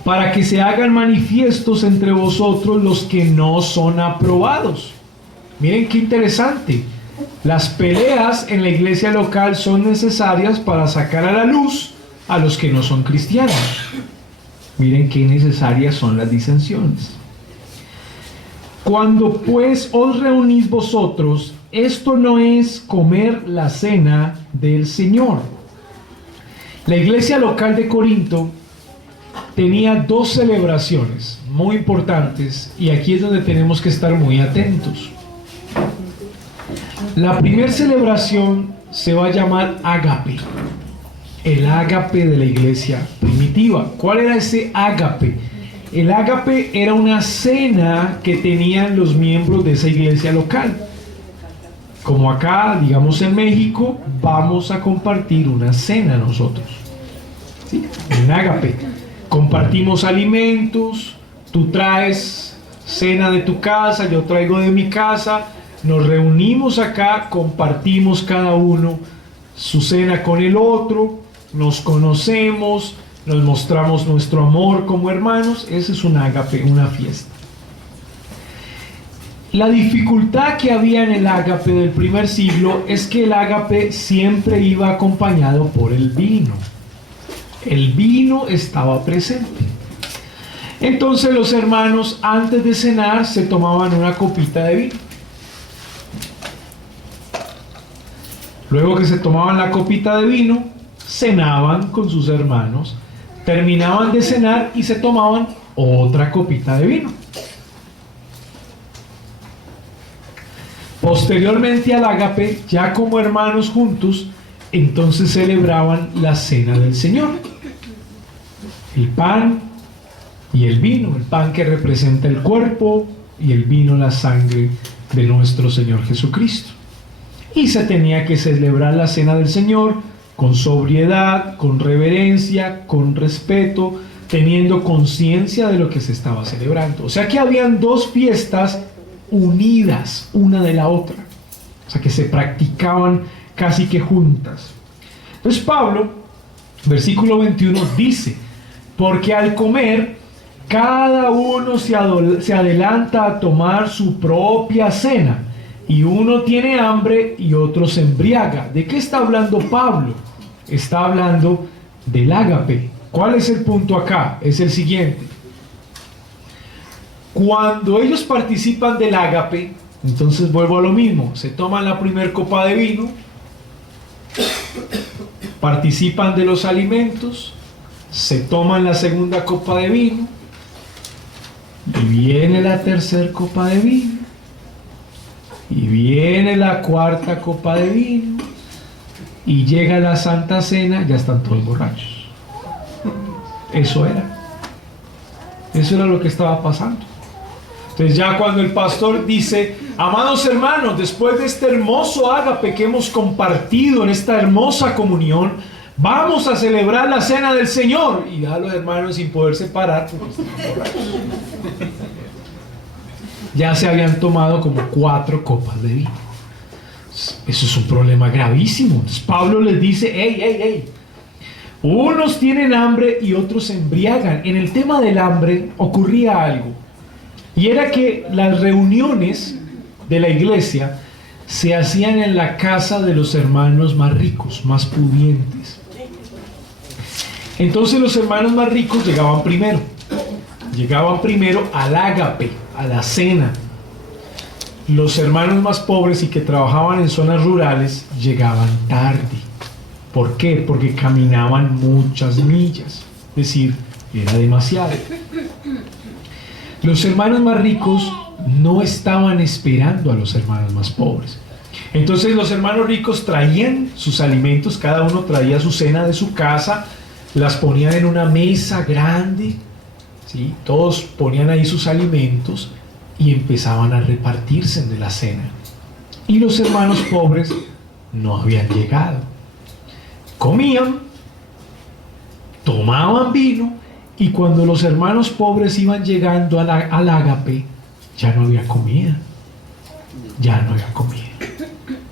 para que se hagan manifiestos entre vosotros los que no son aprobados. Miren qué interesante. Las peleas en la iglesia local son necesarias para sacar a la luz a los que no son cristianos. Miren qué necesarias son las disensiones. Cuando pues os reunís vosotros, esto no es comer la cena del Señor. La iglesia local de Corinto tenía dos celebraciones muy importantes, y aquí es donde tenemos que estar muy atentos. La primera celebración se va a llamar ágape, el ágape de la iglesia primitiva. ¿Cuál era ese ágape? El ágape era una cena que tenían los miembros de esa iglesia local. Como acá, digamos en México, vamos a compartir una cena nosotros. ¿Sí? Un ágape. Compartimos alimentos, tú traes cena de tu casa, yo traigo de mi casa, nos reunimos acá, compartimos cada uno su cena con el otro, nos conocemos, nos mostramos nuestro amor como hermanos. Ese es un ágape, una fiesta. La dificultad que había en el ágape del primer siglo es que el ágape siempre iba acompañado por el vino. El vino estaba presente. Entonces los hermanos antes de cenar se tomaban una copita de vino. Luego que se tomaban la copita de vino, cenaban con sus hermanos, terminaban de cenar y se tomaban otra copita de vino. Posteriormente al ágape, ya como hermanos juntos, entonces celebraban la cena del Señor. El pan y el vino, el pan que representa el cuerpo y el vino la sangre de nuestro Señor Jesucristo. Y se tenía que celebrar la cena del Señor con sobriedad, con reverencia, con respeto, teniendo conciencia de lo que se estaba celebrando. O sea que habían dos fiestas unidas una de la otra, o sea que se practicaban casi que juntas. Entonces Pablo, versículo 21, dice: porque al comer cada uno se adelanta a tomar su propia cena, y uno tiene hambre y otro se embriaga. ¿De qué está hablando Pablo? Está hablando del ágape. ¿Cuál es el punto acá? Es el siguiente: cuando ellos participan del ágape, entonces vuelvo a lo mismo, se toman la primera copa de vino, participan de los alimentos, se toman la segunda copa de vino, y viene la tercera copa de vino, y viene la cuarta copa de vino, y llega la Santa Cena, ya están todos borrachos. Eso era lo que estaba pasando. Entonces ya cuando el pastor dice: amados hermanos, después de este hermoso ágape que hemos compartido en esta hermosa comunión, vamos a celebrar la cena del Señor, y ya los hermanos sin poderse parar porque están borrachos. Ya se habían tomado como 4 copas de vino. Eso es un problema gravísimo. Entonces Pablo les dice: hey, unos tienen hambre y otros se embriagan. En el tema del hambre ocurría algo, y era que las reuniones de la iglesia se hacían en la casa de los hermanos más ricos, más pudientes. Entonces los hermanos más ricos llegaban primero al ágape, a la cena. Los hermanos más pobres y que trabajaban en zonas rurales llegaban tarde. ¿Por qué? Porque caminaban muchas millas, es decir, era demasiado. Los hermanos más ricos no estaban esperando a los hermanos más pobres. Entonces los hermanos ricos traían sus alimentos, cada uno traía su cena de su casa, las ponían en una mesa grande, ¿sí? Todos ponían ahí sus alimentos y empezaban a repartirse de la cena. Y los hermanos pobres no habían llegado. Comían, tomaban vino, y cuando los hermanos pobres iban llegando al ágape, ya no había comida.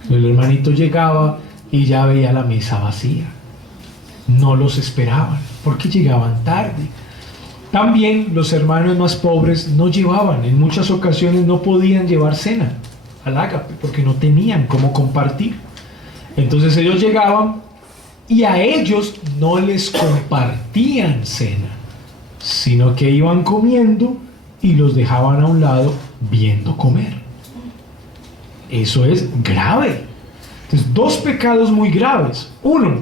El hermanito llegaba y ya veía la mesa vacía. No los esperaban porque llegaban tarde. También los hermanos más pobres no llevaban, en muchas ocasiones no podían llevar cena al ágape porque no tenían cómo compartir. Entonces ellos llegaban y a ellos no les compartían cena, sino que iban comiendo y los dejaban a un lado viendo comer. Eso es grave. Entonces, 2 pecados muy graves. 1,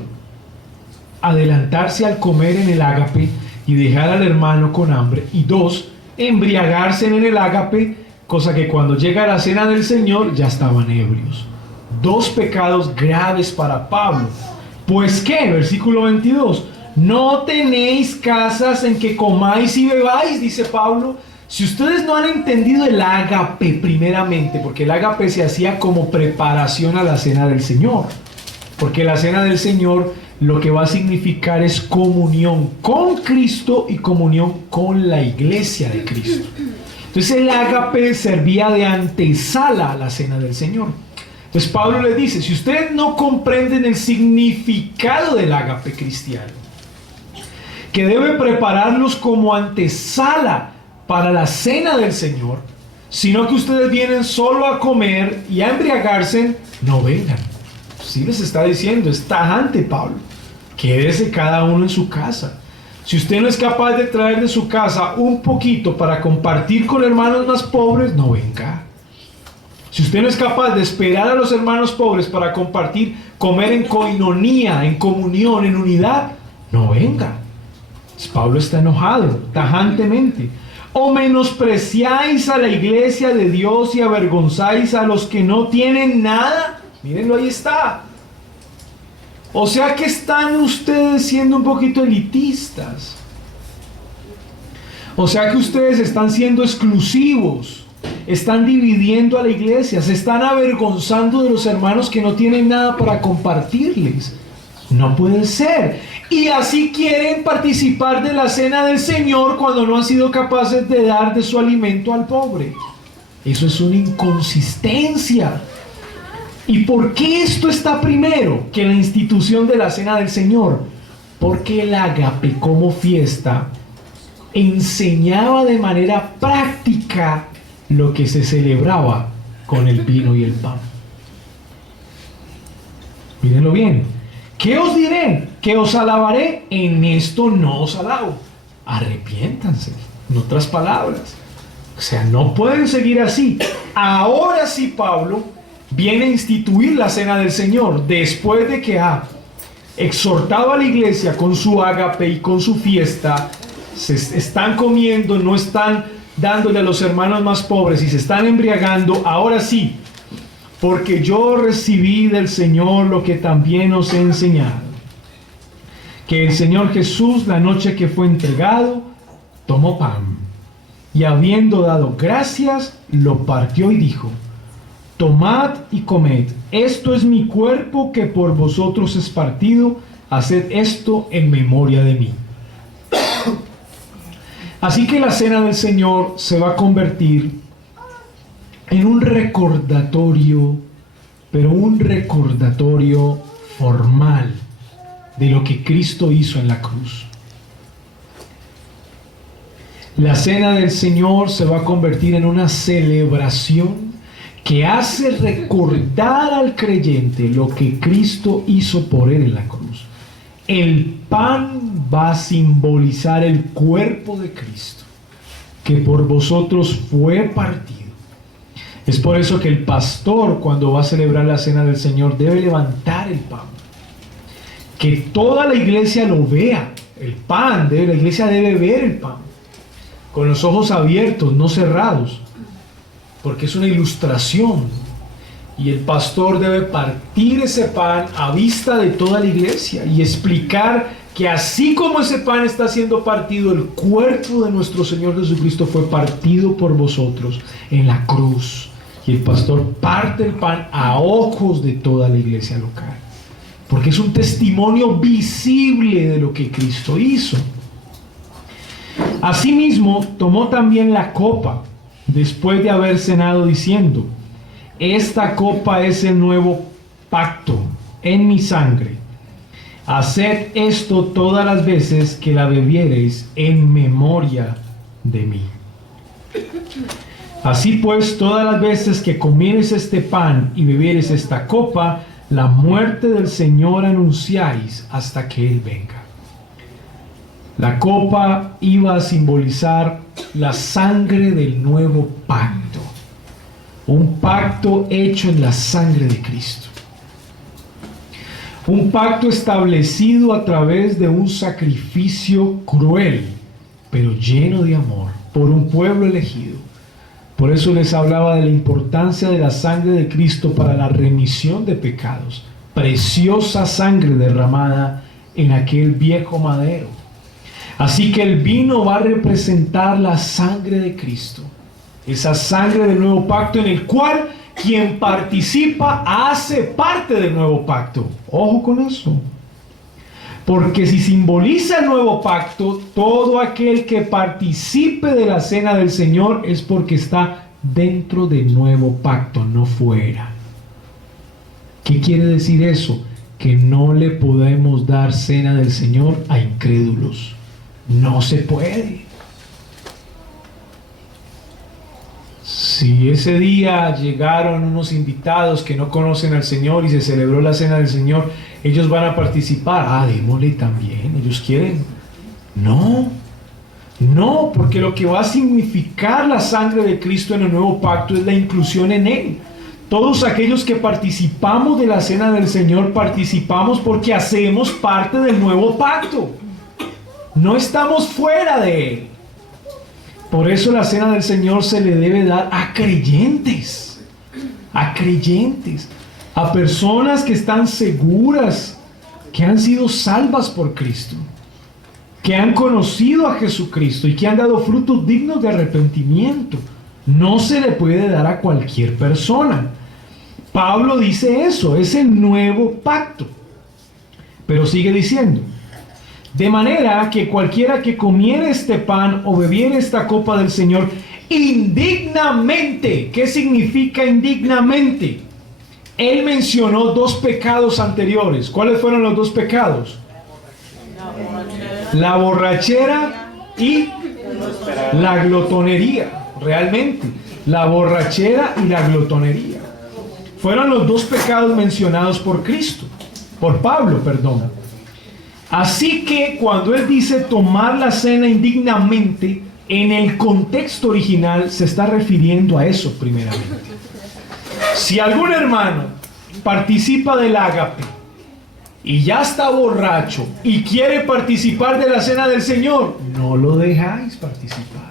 adelantarse al comer en el ágape y dejar al hermano con hambre. Y 2, embriagarse en el ágape, cosa que cuando llega la cena del Señor ya estaban ebrios. 2 pecados graves para Pablo. Pues qué, versículo 22, no tenéis casas en que comáis y bebáis, dice Pablo. Si ustedes no han entendido el ágape primeramente, porque el ágape se hacía como preparación a la cena del Señor, porque la cena del Señor lo que va a significar es comunión con Cristo y comunión con la iglesia de Cristo. Entonces el ágape servía de antesala a la cena del Señor. Entonces Pablo le dice: si ustedes no comprenden el significado del ágape cristiano, que debe prepararlos como antesala para la cena del Señor, sino que ustedes vienen solo a comer y a embriagarse, no vengan. Sí les está diciendo, es tajante Pablo: quédese cada uno en su casa. Si usted no es capaz de traer de su casa un poquito para compartir con hermanos más pobres, no venga. Si usted no es capaz de esperar a los hermanos pobres para compartir, comer en coinonía, en comunión, en unidad, no venga. Pablo está enojado, tajantemente. ¿O menospreciáis a la iglesia de Dios y avergonzáis a los que no tienen nada? Mírenlo, ahí está. O sea que están ustedes siendo un poquito elitistas. O sea que ustedes están siendo exclusivos. Están dividiendo a la iglesia. Se están avergonzando de los hermanos que no tienen nada para compartirles. No puede ser. Y así quieren participar de la cena del Señor cuando no han sido capaces de dar de su alimento al pobre. Eso es una inconsistencia. ¿Y por qué esto está primero que la institución de la cena del Señor? Porque el ágape como fiesta enseñaba de manera práctica lo que se celebraba con el vino y el pan. Mírenlo bien. ¿Qué os diré? ¿Que os alabaré? En esto no os alabo. Arrepiéntanse. En otras palabras. O sea, no pueden seguir así. Ahora sí Pablo viene a instituir la cena del Señor después de que ha exhortado a la iglesia con su ágape y con su fiesta. Se están comiendo, no están dándole a los hermanos más pobres y se están embriagando. Ahora sí, porque yo recibí del Señor lo que también os he enseñado, que el Señor Jesús, la noche que fue entregado, tomó pan y habiendo dado gracias, lo partió y dijo: tomad y comed, esto es mi cuerpo que por vosotros es partido, haced esto en memoria de mí. Así que la cena del Señor se va a convertir en un recordatorio, pero un recordatorio formal de lo que Cristo hizo en la cruz. La cena del Señor se va a convertir en una celebración que hace recordar al creyente lo que Cristo hizo por él en la cruz. El pan va a simbolizar el cuerpo de Cristo, que por vosotros fue partido. Es por eso que el pastor, cuando va a celebrar la cena del Señor, debe levantar el pan. Que toda la iglesia lo vea, el pan, la iglesia debe ver el pan, con los ojos abiertos, no cerrados, porque es una ilustración. Y el pastor debe partir ese pan a vista de toda la iglesia y explicar que así como ese pan está siendo partido, el cuerpo de nuestro Señor Jesucristo fue partido por vosotros en la cruz. Y el pastor parte el pan a ojos de toda la iglesia local, porque es un testimonio visible de lo que Cristo hizo. Asimismo, tomó también la copa después de haber cenado, diciendo: esta copa es el nuevo pacto en mi sangre. Haced esto todas las veces que la bebiereis en memoria de mí. Así pues, todas las veces que comiereis este pan y bebiereis esta copa, la muerte del Señor anunciáis hasta que Él venga. La copa iba a simbolizar la sangre del nuevo pacto. Un pacto hecho en la sangre de Cristo. Un pacto establecido a través de un sacrificio cruel, pero lleno de amor, por un pueblo elegido. Por eso les hablaba de la importancia de la sangre de Cristo para la remisión de pecados. Preciosa sangre derramada en aquel viejo madero. Así que el vino va a representar la sangre de Cristo. Esa sangre del nuevo pacto en el cual quien participa hace parte del nuevo pacto. Ojo con eso. Porque si simboliza el nuevo pacto, todo aquel que participe de la cena del Señor es porque está dentro del nuevo pacto, no fuera. ¿Qué quiere decir eso? Que no le podemos dar cena del Señor a incrédulos. No se puede. Si ese día llegaron unos invitados que no conocen al Señor y se celebró la cena del Señor, ellos van a participar. Démosle también, ellos quieren. No, porque lo que va a significar la sangre de Cristo en el nuevo pacto es la inclusión en Él. Todos aquellos que participamos de la cena del Señor, participamos porque hacemos parte del nuevo pacto. No estamos fuera de Él. Por eso la cena del Señor se le debe dar a creyentes, a personas que están seguras que han sido salvas por Cristo, que han conocido a Jesucristo y que han dado frutos dignos de arrepentimiento. No se le puede dar a cualquier persona. Pablo dice eso, es el nuevo pacto. Pero sigue diciendo: de manera que cualquiera que comiere este pan o bebiere esta copa del Señor indignamente. ¿Qué significa indignamente? Él mencionó dos pecados anteriores. ¿Cuáles fueron los dos pecados? La borrachera y la glotonería. Realmente, la borrachera y la glotonería fueron los dos pecados mencionados por Pablo, perdón. Así que cuando él dice tomar la cena indignamente, en el contexto original se está refiriendo a eso primeramente. Si algún hermano participa del ágape y ya está borracho y quiere participar de la cena del Señor, no lo dejáis participar.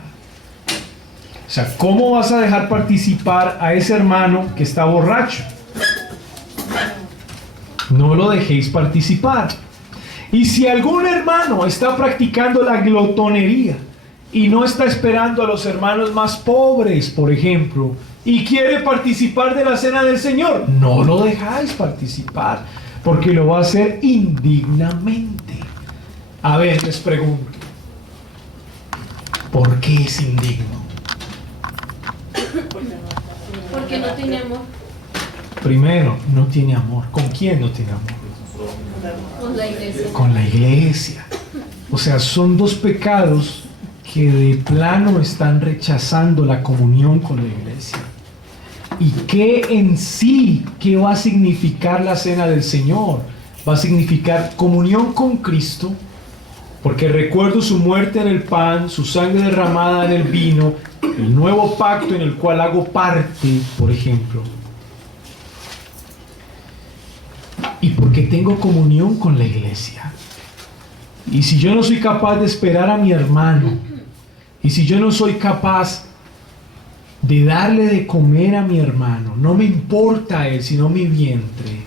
O sea, ¿cómo vas a dejar participar a ese hermano que está borracho? No lo dejéis participar. Y si algún hermano está practicando la glotonería y no está esperando a los hermanos más pobres, por ejemplo, y quiere participar de la cena del Señor, no lo dejáis participar, porque lo va a hacer indignamente. A ver, les pregunto, ¿por qué es indigno? Porque no tiene amor. Primero, no tiene amor. ¿Con quién no tiene amor? Con la iglesia. Con la iglesia. O sea, son dos pecados que de plano están rechazando la comunión con la iglesia. ¿Y qué en sí, qué va a significar la cena del Señor? Va a significar comunión con Cristo, porque recuerdo su muerte en el pan, su sangre derramada en el vino, el nuevo pacto en el cual hago parte, por ejemplo. Y porque tengo comunión con la iglesia. Y si yo no soy capaz de esperar a mi hermano, y si yo no soy capaz de darle de comer a mi hermano, no me importa a él, sino mi vientre,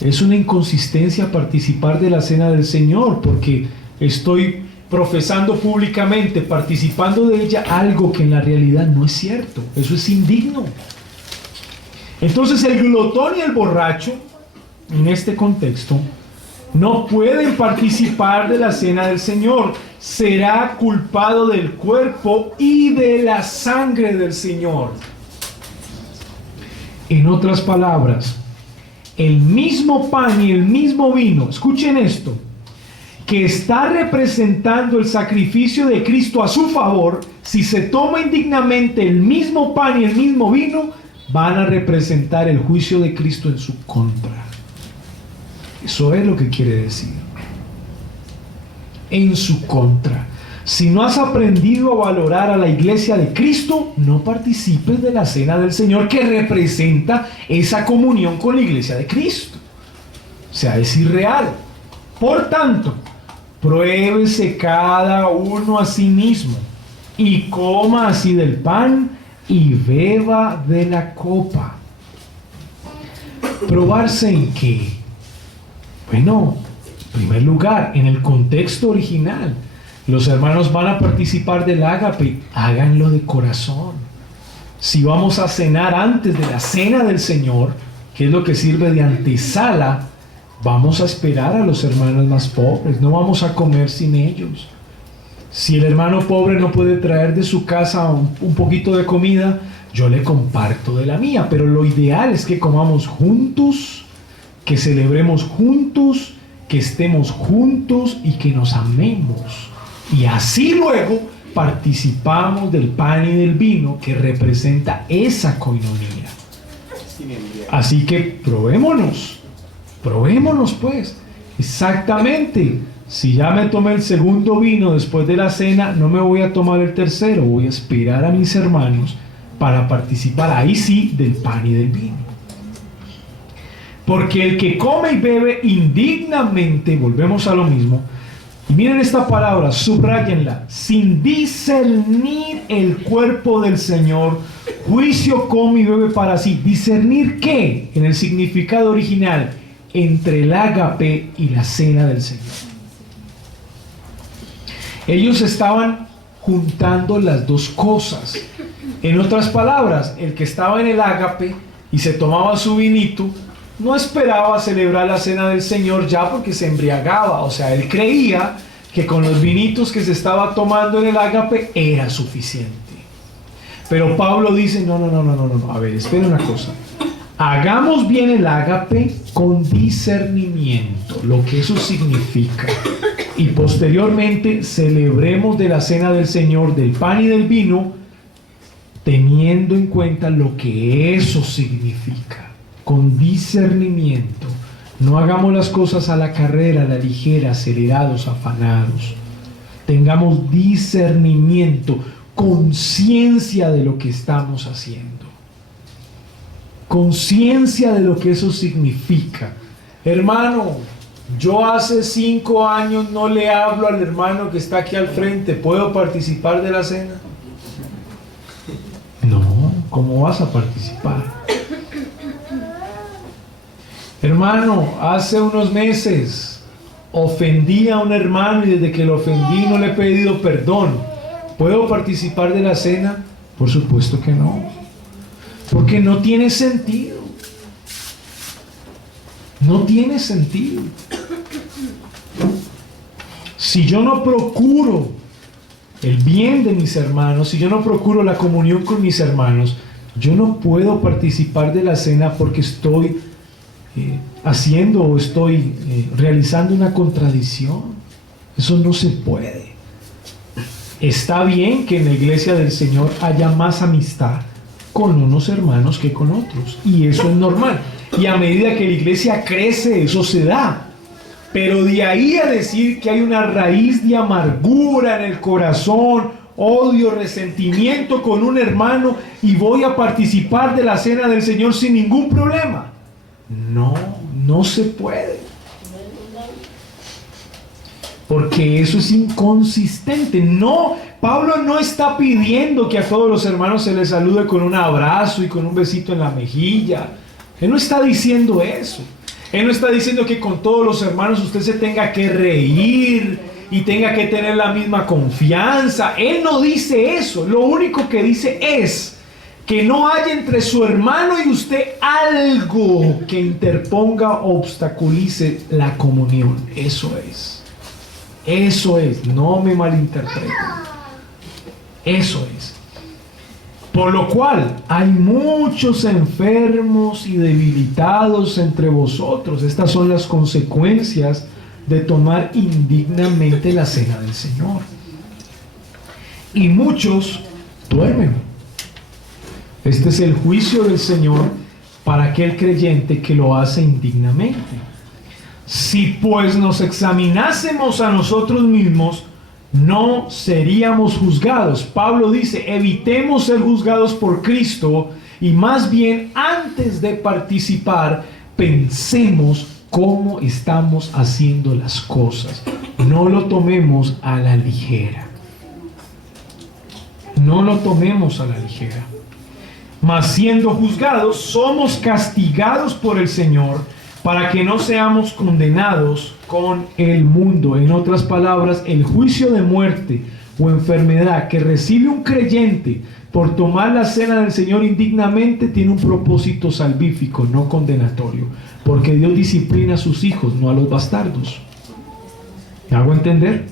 es una inconsistencia participar de la cena del Señor, porque estoy profesando públicamente, participando de ella, algo que en la realidad no es cierto. Eso es indigno. Entonces el glotón y el borracho, en este contexto, no pueden participar de la cena del Señor. Será culpado del cuerpo y de la sangre del Señor. En otras palabras, el mismo pan y el mismo vino, escuchen esto, que está representando el sacrificio de Cristo a su favor, si se toma indignamente el mismo pan y el mismo vino, van a representar el juicio de Cristo en su contra. Eso es lo que quiere decir. En su contra. Si no has aprendido a valorar a la iglesia de Cristo, no participes de la cena del Señor, que representa esa comunión con la iglesia de Cristo. O sea, es irreal. Por tanto, pruébese cada uno a sí mismo y coma así del pan y beba de la copa. ¿Probarse en qué? Bueno, en primer lugar, en el contexto original, los hermanos van a participar del ágape, háganlo de corazón. Si vamos a cenar antes de la cena del Señor, que es lo que sirve de antesala, vamos a esperar a los hermanos más pobres, no vamos a comer sin ellos. Si el hermano pobre no puede traer de su casa un poquito de comida, yo le comparto de la mía, pero lo ideal es que comamos juntos, que celebremos juntos, que estemos juntos y que nos amemos. Y así luego participamos del pan y del vino que representa esa coinonía. Así que probémonos pues. Exactamente. Si ya me tomé el segundo vino después de la cena, no me voy a tomar el tercero, voy a esperar a mis hermanos para participar ahí sí del pan y del vino. Porque el que come y bebe indignamente, volvemos a lo mismo, y miren esta palabra, subrayenla, sin discernir el cuerpo del Señor, juicio come y bebe para sí. ¿Discernir qué? En el significado original, entre el ágape y la cena del Señor. Ellos estaban juntando las dos cosas. En otras palabras, el que estaba en el ágape y se tomaba su vinito, no esperaba celebrar la cena del Señor ya porque se embriagaba. O sea, él creía que con los vinitos que se estaba tomando en el ágape era suficiente. Pero Pablo dice, no, a ver, espera una cosa. Hagamos bien el ágape con discernimiento, lo que eso significa. Y posteriormente celebremos de la cena del Señor, del pan y del vino, teniendo en cuenta lo que eso significa. Con discernimiento. No hagamos las cosas a la carrera, a la ligera, acelerados, afanados. Tengamos discernimiento, conciencia de lo que estamos haciendo. Conciencia de lo que eso significa. Hermano, yo hace 5 años no le hablo al hermano que está aquí al frente. ¿Puedo participar de la cena? No, ¿cómo vas a participar? Hermano, hace unos meses ofendí a un hermano y desde que lo ofendí no le he pedido perdón. ¿Puedo participar de la cena? Por supuesto que no. Porque no tiene sentido. No tiene sentido. Si yo no procuro el bien de mis hermanos, si yo no procuro la comunión con mis hermanos, yo no puedo participar de la cena porque estoy haciendo o estoy realizando una contradicción. Eso no se puede. Está bien que en la iglesia del Señor haya más amistad con unos hermanos que con otros, y eso es normal, y a medida que la iglesia crece eso se da, pero de ahí a decir que hay una raíz de amargura en el corazón, odio, resentimiento con un hermano y voy a participar de la cena del Señor sin ningún problema, no se puede, porque eso es inconsistente. Pablo no está pidiendo que a todos los hermanos se les salude con un abrazo y con un besito en la mejilla. Él no está diciendo eso. Él no está diciendo que con todos los hermanos usted se tenga que reír y tenga que tener la misma confianza. Él no dice eso. Lo único que dice es que no haya entre su hermano y usted algo que interponga o obstaculice la comunión. Eso es, no me malinterpreten. Eso es. Por lo cual hay muchos enfermos y debilitados entre vosotros. Estas son las consecuencias de tomar indignamente la cena del Señor. Y muchos duermen. Este es el juicio del Señor para aquel creyente que lo hace indignamente. Si pues nos examinásemos a nosotros mismos, no seríamos juzgados. Pablo dice, evitemos ser juzgados por Cristo y más bien antes de participar, pensemos cómo estamos haciendo las cosas. No lo tomemos a la ligera. No lo tomemos a la ligera. Mas siendo juzgados, somos castigados por el Señor para que no seamos condenados con el mundo. En otras palabras, el juicio de muerte o enfermedad que recibe un creyente por tomar la cena del Señor indignamente tiene un propósito salvífico, no condenatorio, porque Dios disciplina a sus hijos, no a los bastardos. ¿Me hago entender?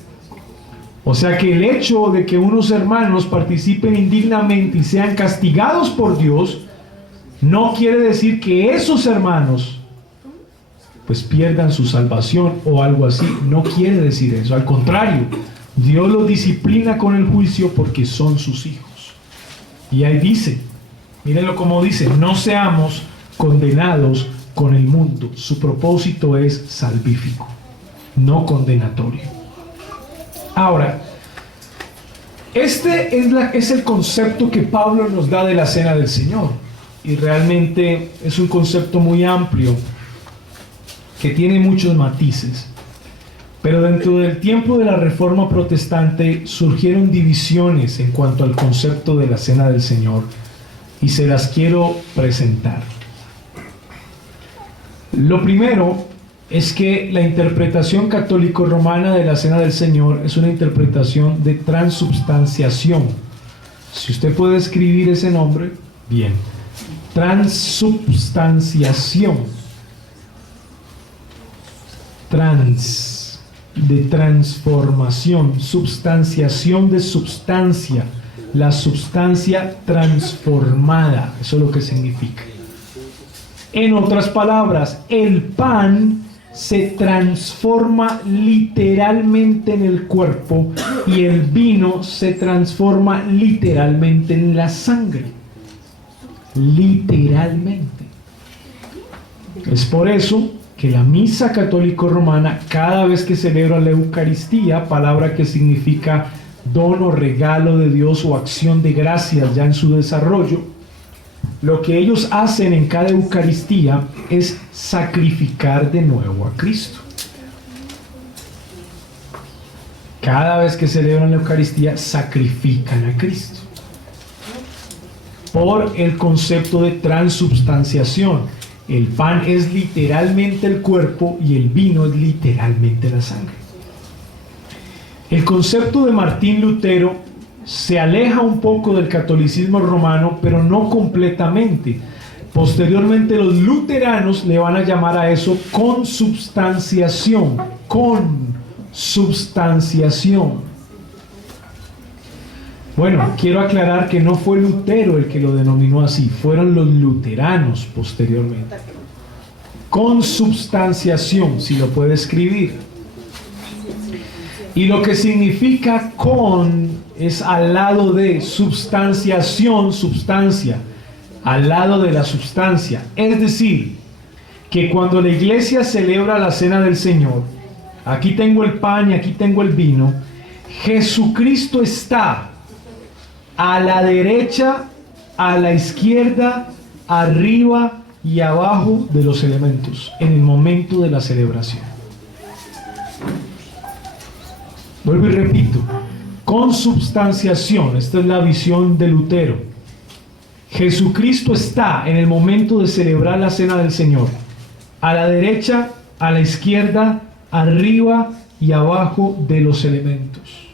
O sea que el hecho de que unos hermanos participen indignamente y sean castigados por Dios no quiere decir que esos hermanos pues pierdan su salvación o algo así. No quiere decir eso. Al contrario, Dios los disciplina con el juicio porque son sus hijos. Y ahí dice, mírenlo como dice, no seamos condenados con el mundo. Su propósito es salvífico, no condenatorio. Ahora, este es el concepto que Pablo nos da de la cena del Señor. Y realmente es un concepto muy amplio que tiene muchos matices. Pero dentro del tiempo de la Reforma Protestante surgieron divisiones en cuanto al concepto de la cena del Señor y se las quiero presentar. Lo primero es que la interpretación católico-romana de la Cena del Señor es una interpretación de transubstanciación. Si usted puede escribir ese nombre, bien. Transubstanciación. De transformación, substanciación de substancia, la substancia transformada, eso es lo que significa. En otras palabras, el pan se transforma literalmente en el cuerpo y el vino se transforma literalmente en la sangre. Literalmente. Es por eso que la misa católico-romana, cada vez que celebra la Eucaristía, palabra que significa don o regalo de Dios o acción de gracias ya en su desarrollo, lo que ellos hacen en cada Eucaristía es sacrificar de nuevo a Cristo. Cada vez que celebran la Eucaristía, sacrifican a Cristo. Por el concepto de transubstanciación. El pan es literalmente el cuerpo y el vino es literalmente la sangre. El concepto de Martín Lutero se aleja un poco del catolicismo romano, pero no completamente. Posteriormente los luteranos le van a llamar a eso consubstanciación. Consubstanciación. Bueno, quiero aclarar que no fue Lutero el que lo denominó así, fueron los luteranos posteriormente. Consubstanciación, si lo puede escribir. Y lo que significa con es al lado de, substanciación, substancia, al lado de la substancia. Es decir, que cuando la iglesia celebra la Cena del Señor, aquí tengo el pan y aquí tengo el vino, Jesucristo está a la derecha, a la izquierda, arriba y abajo de los elementos en el momento de la celebración. Vuelvo y repito, consubstanciación, esta es la visión de Lutero. Jesucristo está en el momento de celebrar la Cena del Señor, a la derecha, a la izquierda, arriba y abajo de los elementos.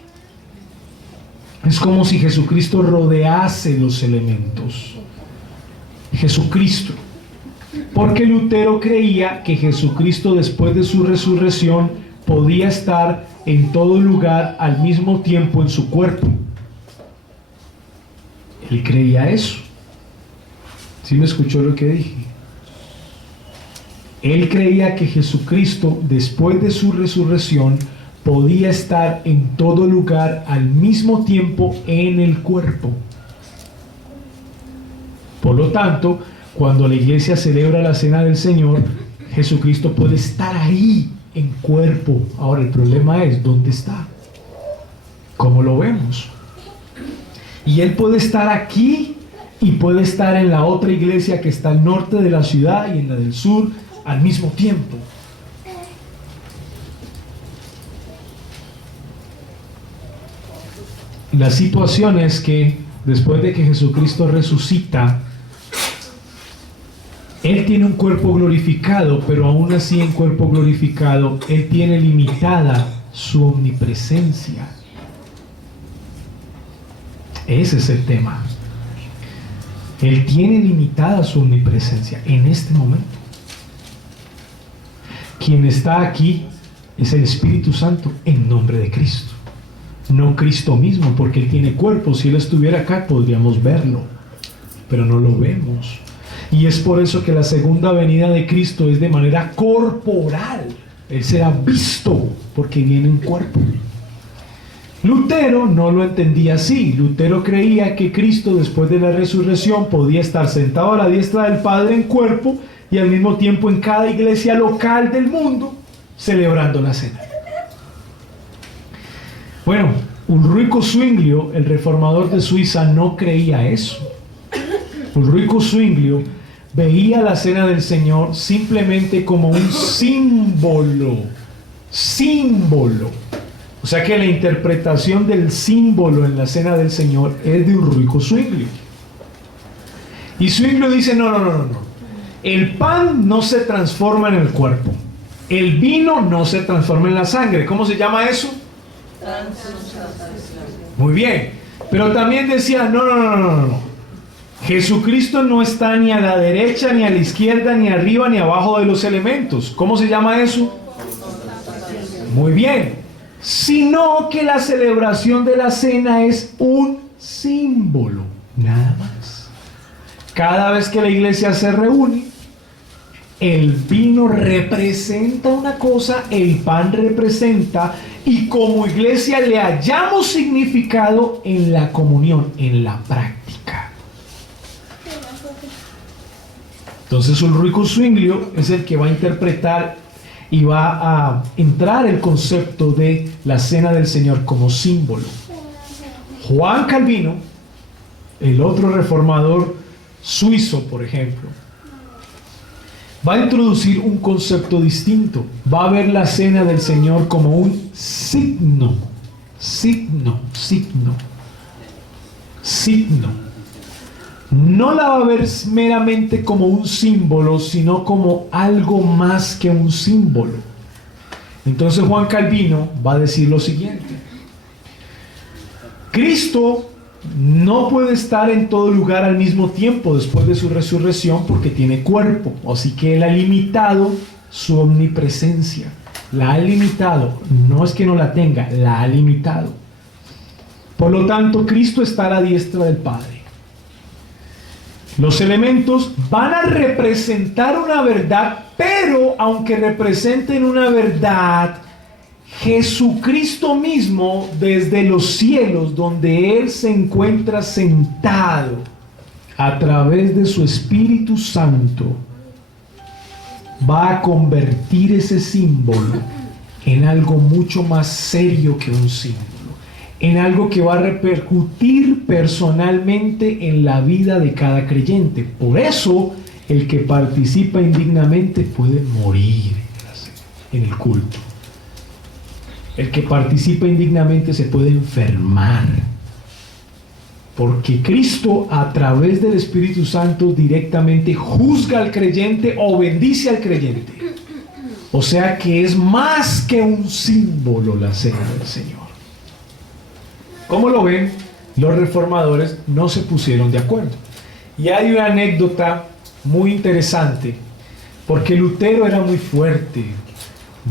Es como si Jesucristo rodease los elementos. Jesucristo. Porque Lutero creía que Jesucristo después de su resurrección podía estar en todo lugar al mismo tiempo en su cuerpo. Él creía eso. ¿Sí me escuchó lo que dije? Él creía que Jesucristo después de su resurrección podía estar en todo lugar al mismo tiempo en el cuerpo. Por lo tanto, cuando la iglesia celebra la Cena del Señor, Jesucristo puede estar ahí en cuerpo. Ahora el problema es ¿dónde está? ¿Cómo lo vemos? Y Él puede estar aquí y puede estar en la otra iglesia que está al norte de la ciudad y en la del sur al mismo tiempo. La situación es que después de que Jesucristo resucita, Él tiene un cuerpo glorificado, pero aún así en cuerpo glorificado, Él tiene limitada su omnipresencia. Ese es el tema. Él tiene limitada su omnipresencia en este momento. Quien está aquí es el Espíritu Santo en nombre de Cristo. No Cristo mismo, porque Él tiene cuerpo. Si Él estuviera acá podríamos verlo, pero no lo vemos. Y es por eso que la segunda venida de Cristo es de manera corporal. Él será visto porque viene en cuerpo. Lutero no lo entendía así. Lutero creía que Cristo después de la resurrección podía estar sentado a la diestra del Padre en cuerpo y al mismo tiempo en cada iglesia local del mundo celebrando la cena. Bueno, Ulrico Zwinglio, el reformador de Suiza, no creía eso. Ulrico Zwinglio veía la Cena del Señor simplemente como un símbolo. O sea que la interpretación del símbolo en la Cena del Señor es de Ulrico Zwinglio. Y Zwinglio dice, no. El pan no se transforma en el cuerpo. El vino no se transforma en la sangre. ¿Cómo se llama eso? Muy bien. Pero también decía, no. Jesucristo no está ni a la derecha, ni a la izquierda, ni arriba, ni abajo de los elementos. ¿Cómo se llama eso? Muy bien. Sino que la celebración de la cena es un símbolo, nada más. Cada vez que la iglesia se reúne, el vino representa una cosa, el pan representa, y como iglesia le hallamos significado en la comunión, en la práctica. Entonces Ulrico Zwinglio es el que va a interpretar y va a entrar el concepto de la cena del Señor como símbolo. Juan Calvino, el otro reformador suizo, por ejemplo, va a introducir un concepto distinto. Va a ver la cena del Señor como un signo. No la va a ver meramente como un símbolo, sino como algo más que un símbolo. Entonces Juan Calvino va a decir lo siguiente: Cristo no puede estar en todo lugar al mismo tiempo después de su resurrección porque tiene cuerpo, así que Él ha limitado su omnipresencia. La ha limitado, no es que no la tenga, la ha limitado. Por lo tanto, Cristo está a la diestra del Padre. Los elementos van a representar una verdad, pero aunque representen una verdad, Jesucristo mismo desde los cielos, donde Él se encuentra sentado a través de su Espíritu Santo, va a convertir ese símbolo en algo mucho más serio que un símbolo, en algo que va a repercutir personalmente en la vida de cada creyente. Por eso el que participa indignamente puede morir en el culto. El que participa indignamente se puede enfermar, porque Cristo a través del Espíritu Santo directamente juzga al creyente o bendice al creyente. O sea que es más que un símbolo la cena del Señor. ¿Cómo lo ven? Los reformadores no se pusieron de acuerdo. Y hay una anécdota muy interesante, porque Lutero era muy fuerte.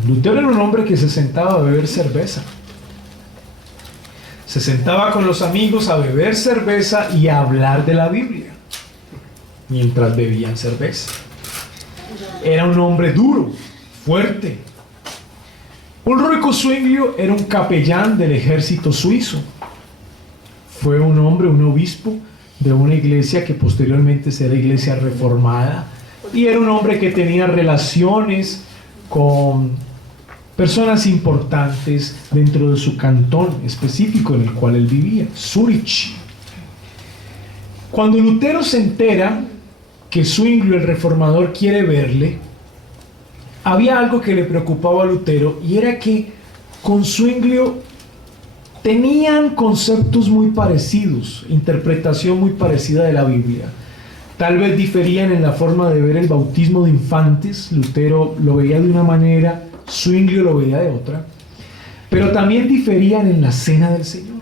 Lutero era un hombre que se sentaba a beber cerveza. Se sentaba con los amigos a beber cerveza y a hablar de la Biblia mientras bebían cerveza. Era un hombre duro, fuerte. Ulrico Zwinglio era un capellán del ejército suizo. Fue un hombre, un obispo de una iglesia que posteriormente será iglesia reformada, y era un hombre que tenía relaciones con personas importantes dentro de su cantón específico en el cual él vivía, Zurich. Cuando Lutero se entera que Zwinglio, el reformador, quiere verle, había algo que le preocupaba a Lutero, y era que con Zwinglio tenían conceptos muy parecidos, interpretación muy parecida de la Biblia. Tal vez diferían en la forma de ver el bautismo de infantes. Lutero lo veía de una manera, Zwinglio lo veía de otra, pero también diferían en la cena del Señor.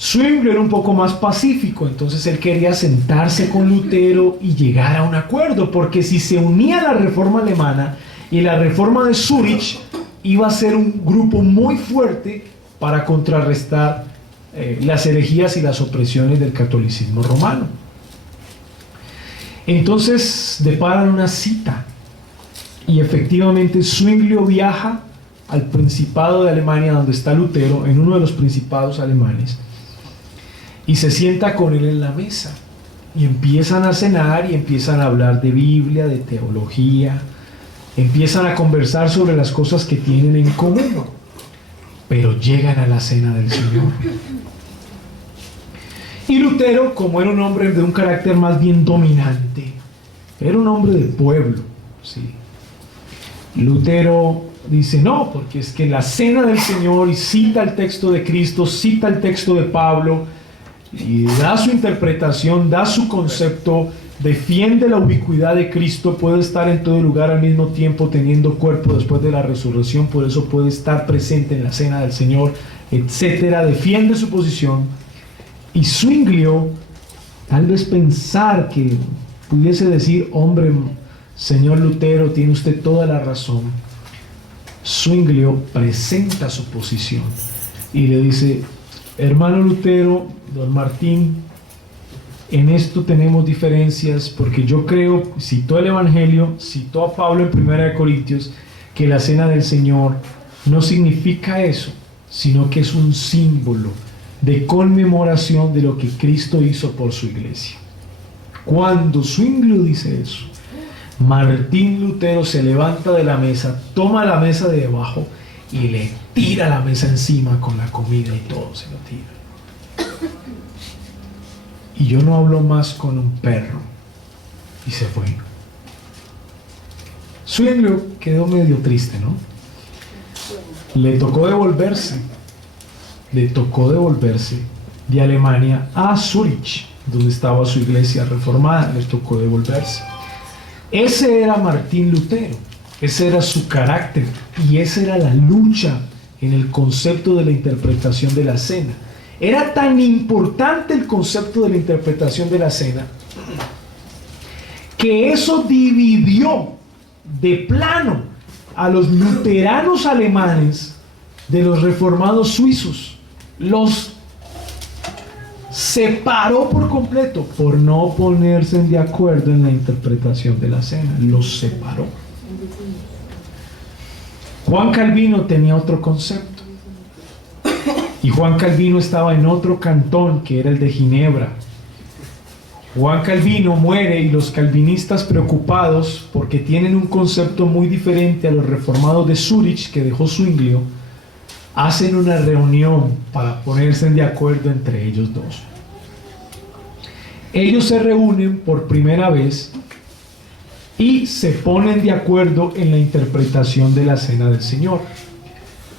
Zwinglio era un poco más pacífico, entonces él quería sentarse con Lutero y llegar a un acuerdo, porque si se unía la reforma alemana y la reforma de Zurich, iba a ser un grupo muy fuerte para contrarrestar las herejías y las opresiones del catolicismo romano. Entonces deparan una cita, y efectivamente Zwinglio viaja al Principado de Alemania, donde está Lutero, en uno de los principados alemanes, y se sienta con él en la mesa, y empiezan a cenar y empiezan a hablar de Biblia, de teología, empiezan a conversar sobre las cosas que tienen en común, pero llegan a la cena del Señor. Y Lutero, como era un hombre de un carácter más bien dominante, era un hombre de pueblo, ¿sí? Lutero dice, no, porque es que la cena del Señor, y cita el texto de Cristo, cita el texto de Pablo, y da su interpretación, da su concepto defiende la ubicuidad de Cristo, puede estar en todo lugar al mismo tiempo teniendo cuerpo después de la resurrección, por eso puede estar presente en la cena del Señor, etcétera, defiende su posición. Y Zwinglio, tal vez pensar que pudiese decir, hombre, señor Lutero, tiene usted toda la razón. Zwinglio presenta su posición y le dice, hermano Lutero, don Martín, en esto tenemos diferencias, porque yo creo, citó el Evangelio, citó a Pablo en 1 Corintios, que la cena del Señor no significa eso, sino que es un símbolo de conmemoración de lo que Cristo hizo por su iglesia. Cuando Zwinglio dice eso, Martín Lutero se levanta de la mesa, toma la mesa de debajo y le tira la mesa encima con la comida y todo se lo tira. Y yo no hablo más con un perro. Y se fue. Zwinglio quedó medio triste, ¿no? Le tocó devolverse de Alemania a Zúrich, donde estaba su iglesia reformada. Les tocó devolverse. Ese era Martín Lutero, ese era su carácter y esa era la lucha en el concepto de la interpretación de la cena. Era tan importante el concepto de la interpretación de la cena que eso dividió de plano a los luteranos alemanes de los reformados suizos. Los separó por completo por no ponerse de acuerdo en la interpretación de la cena. Los separó. Juan Calvino tenía otro concepto. Y Juan Calvino estaba en otro cantón que era el de Ginebra. Juan Calvino muere y los calvinistas, preocupados porque tienen un concepto muy diferente a los reformados de Zúrich que dejó Zwinglio, hacen una reunión para ponerse de acuerdo entre ellos dos. Ellos se reúnen por primera vez y se ponen de acuerdo en la interpretación de la cena del Señor.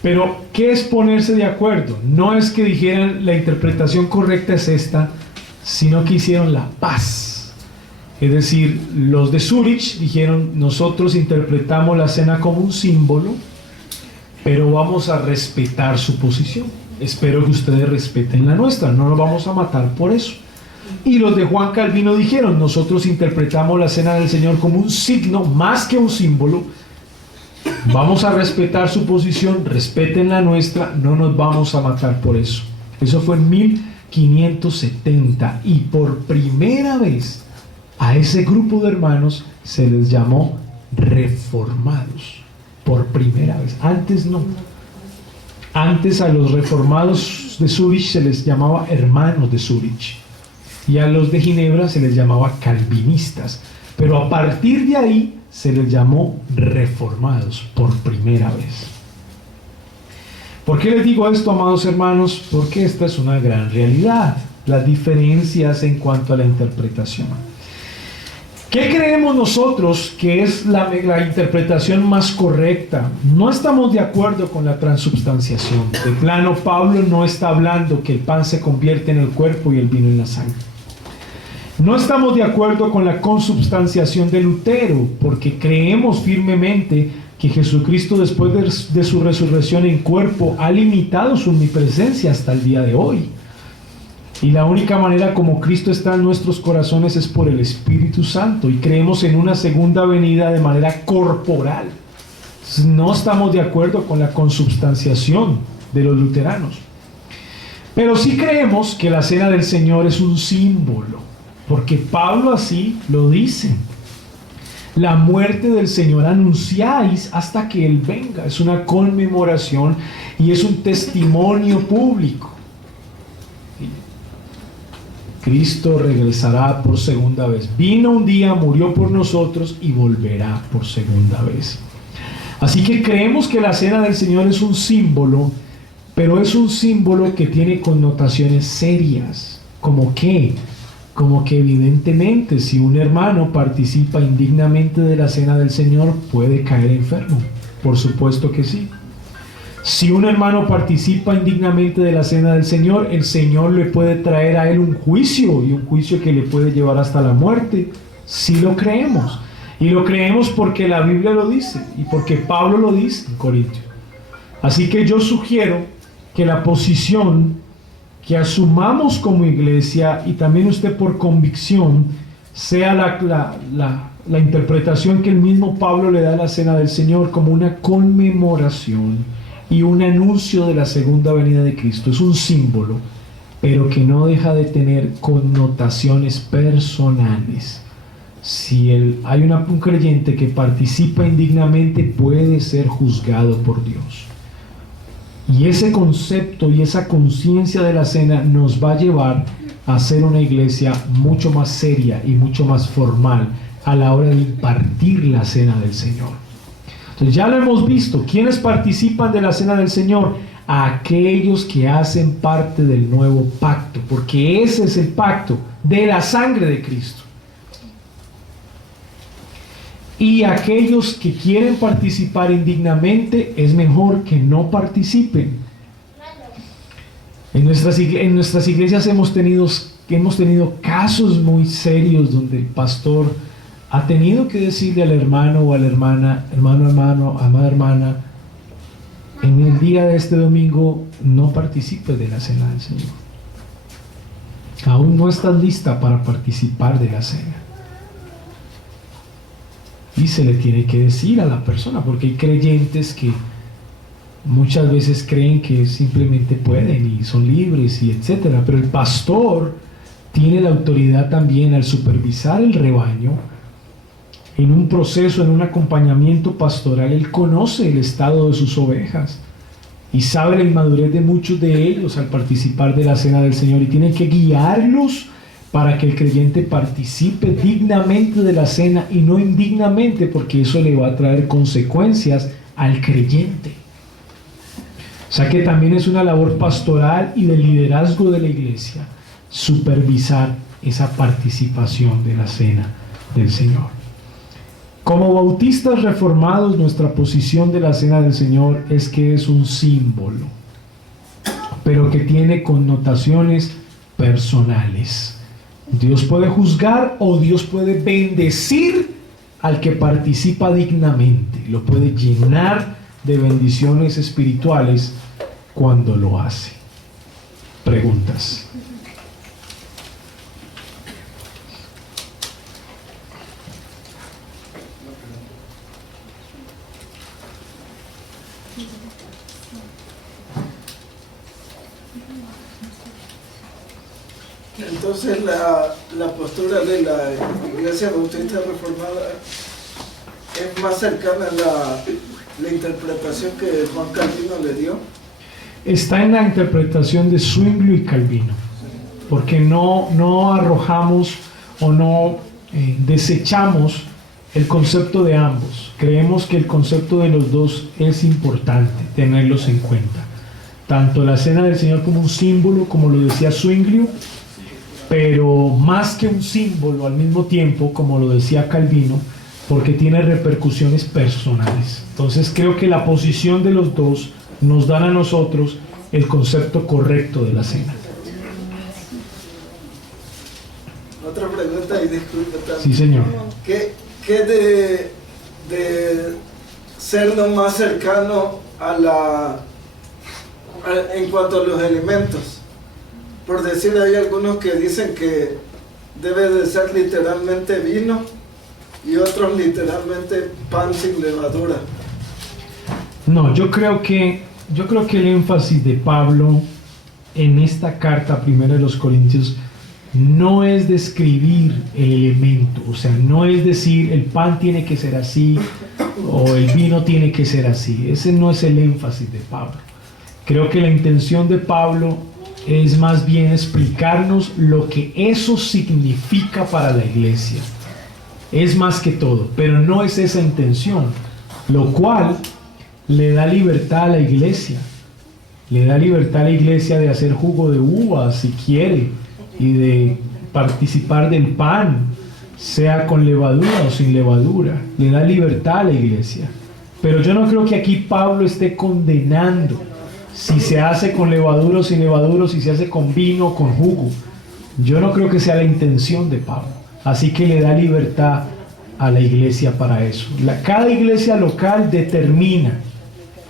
Pero, ¿qué es ponerse de acuerdo? No es que dijeran la interpretación correcta es esta, sino que hicieron la paz. Es decir, los de Zúrich dijeron, nosotros interpretamos la cena como un símbolo, pero vamos a respetar su posición. Espero que ustedes respeten la nuestra, no nos vamos a matar por eso. Y los de Juan Calvino dijeron, nosotros interpretamos la cena del Señor como un signo más que un símbolo. Vamos a respetar su posición, respeten la nuestra, no nos vamos a matar por eso. Eso fue en 1570 y por primera vez a ese grupo de hermanos se les llamó reformados. Por primera vez, antes no. Antes a los reformados de Zúrich se les llamaba hermanos de Zúrich y a los de Ginebra se les llamaba calvinistas, pero a partir de ahí se les llamó reformados por primera vez. ¿Por qué les digo esto, amados hermanos? Porque esta es una gran realidad, las diferencias en cuanto a la interpretación. ¿Qué creemos nosotros que es la interpretación más correcta? No estamos de acuerdo con la transubstanciación. De plano, Pablo no está hablando que el pan se convierte en el cuerpo y el vino en la sangre. No estamos de acuerdo con la consubstanciación de Lutero, porque creemos firmemente que Jesucristo, después de su resurrección en cuerpo, ha limitado su omnipresencia hasta el día de hoy. Y la única manera como Cristo está en nuestros corazones es por el Espíritu Santo, y creemos en una segunda venida de manera corporal. No estamos de acuerdo con la consubstanciación de los luteranos. Pero sí creemos que la cena del Señor es un símbolo, porque Pablo así lo dice. La muerte del Señor anunciáis hasta que Él venga. Es una conmemoración y es un testimonio público. Cristo regresará por segunda vez. Vino un día, murió por nosotros y volverá por segunda vez. Así que creemos que la cena del Señor es un símbolo, pero es un símbolo que tiene connotaciones serias. ¿Cómo qué? Como que evidentemente si un hermano participa indignamente de la cena del Señor puede caer enfermo. Por supuesto que sí. Si un hermano participa indignamente de la cena del Señor, el Señor le puede traer a él un juicio, y un juicio que le puede llevar hasta la muerte. Sí lo creemos. Y lo creemos porque la Biblia lo dice y porque Pablo lo dice en Corintios. Así que yo sugiero que la posición que asumamos como iglesia, y también usted por convicción, sea la interpretación que el mismo Pablo le da a la Cena del Señor como una conmemoración y un anuncio de la segunda venida de Cristo. Es un símbolo, pero que no deja de tener connotaciones personales. Si hay un creyente que participa indignamente, puede ser juzgado por Dios. Y ese concepto y esa conciencia de la cena nos va a llevar a ser una iglesia mucho más seria y mucho más formal a la hora de impartir la cena del Señor. Entonces ya lo hemos visto. ¿Quiénes participan de la cena del Señor? Aquellos que hacen parte del nuevo pacto, porque ese es el pacto de la sangre de Cristo. Y aquellos que quieren participar indignamente, es mejor que no participen. En nuestras iglesias hemos tenido casos muy serios donde el pastor ha tenido que decirle al hermano o a la hermana, hermano, amada hermana, en el día de este domingo no participes de la cena del Señor. Aún no estás lista para participar de la cena. Y se le tiene que decir a la persona, porque hay creyentes que muchas veces creen que simplemente pueden y son libres y etcétera, pero el pastor tiene la autoridad también al supervisar el rebaño en un proceso, en un acompañamiento pastoral. Él conoce el estado de sus ovejas y sabe la inmadurez de muchos de ellos al participar de la cena del Señor, y tiene que guiarlos para que el creyente participe dignamente de la cena y no indignamente, porque eso le va a traer consecuencias al creyente. O sea que también es una labor pastoral y de liderazgo de la iglesia supervisar esa participación de la cena del Señor. Como bautistas reformados, nuestra posición de la cena del Señor es que es un símbolo, pero que tiene connotaciones personales. Dios puede juzgar o Dios puede bendecir al que participa dignamente. Lo puede llenar de bendiciones espirituales cuando lo hace. Preguntas. Entonces la postura de la Iglesia Bautista Reformada es más cercana a la interpretación que Juan Calvino le dio. Está en la interpretación de Zwinglio y Calvino, porque no arrojamos o no desechamos el concepto de ambos. Creemos que el concepto de los dos es importante tenerlos en cuenta, tanto la cena del Señor como un símbolo, como lo decía Zwinglio, pero más que un símbolo al mismo tiempo, como lo decía Calvino, porque tiene repercusiones personales. Entonces creo que la posición de los dos nos dan a nosotros el concepto correcto de la cena. Otra pregunta y disculpe también. Sí, señor. ¿Qué de sernos más cercano en cuanto a los alimentos? Por decir, hay algunos que dicen que debe de ser literalmente vino y otros literalmente pan sin levadura. No, yo creo que el énfasis de Pablo en esta carta primera de los Corintios no es describir el elemento, o sea, no es decir el pan tiene que ser así o el vino tiene que ser así. Ese no es el énfasis de Pablo. Creo que la intención de Pablo es más bien explicarnos lo que eso significa para la iglesia. Es más que todo, pero no es esa intención, lo cual le da libertad a la iglesia. Le da libertad a la iglesia de hacer jugo de uva si quiere y de participar del pan, sea con levadura o sin levadura. Le da libertad a la iglesia. Pero yo no creo que aquí Pablo esté condenando si se hace con levadura o sin levadura, si se hace con vino o con jugo. Yo no creo que sea la intención de Pablo. Así que le da libertad a la iglesia para eso. Cada iglesia local determina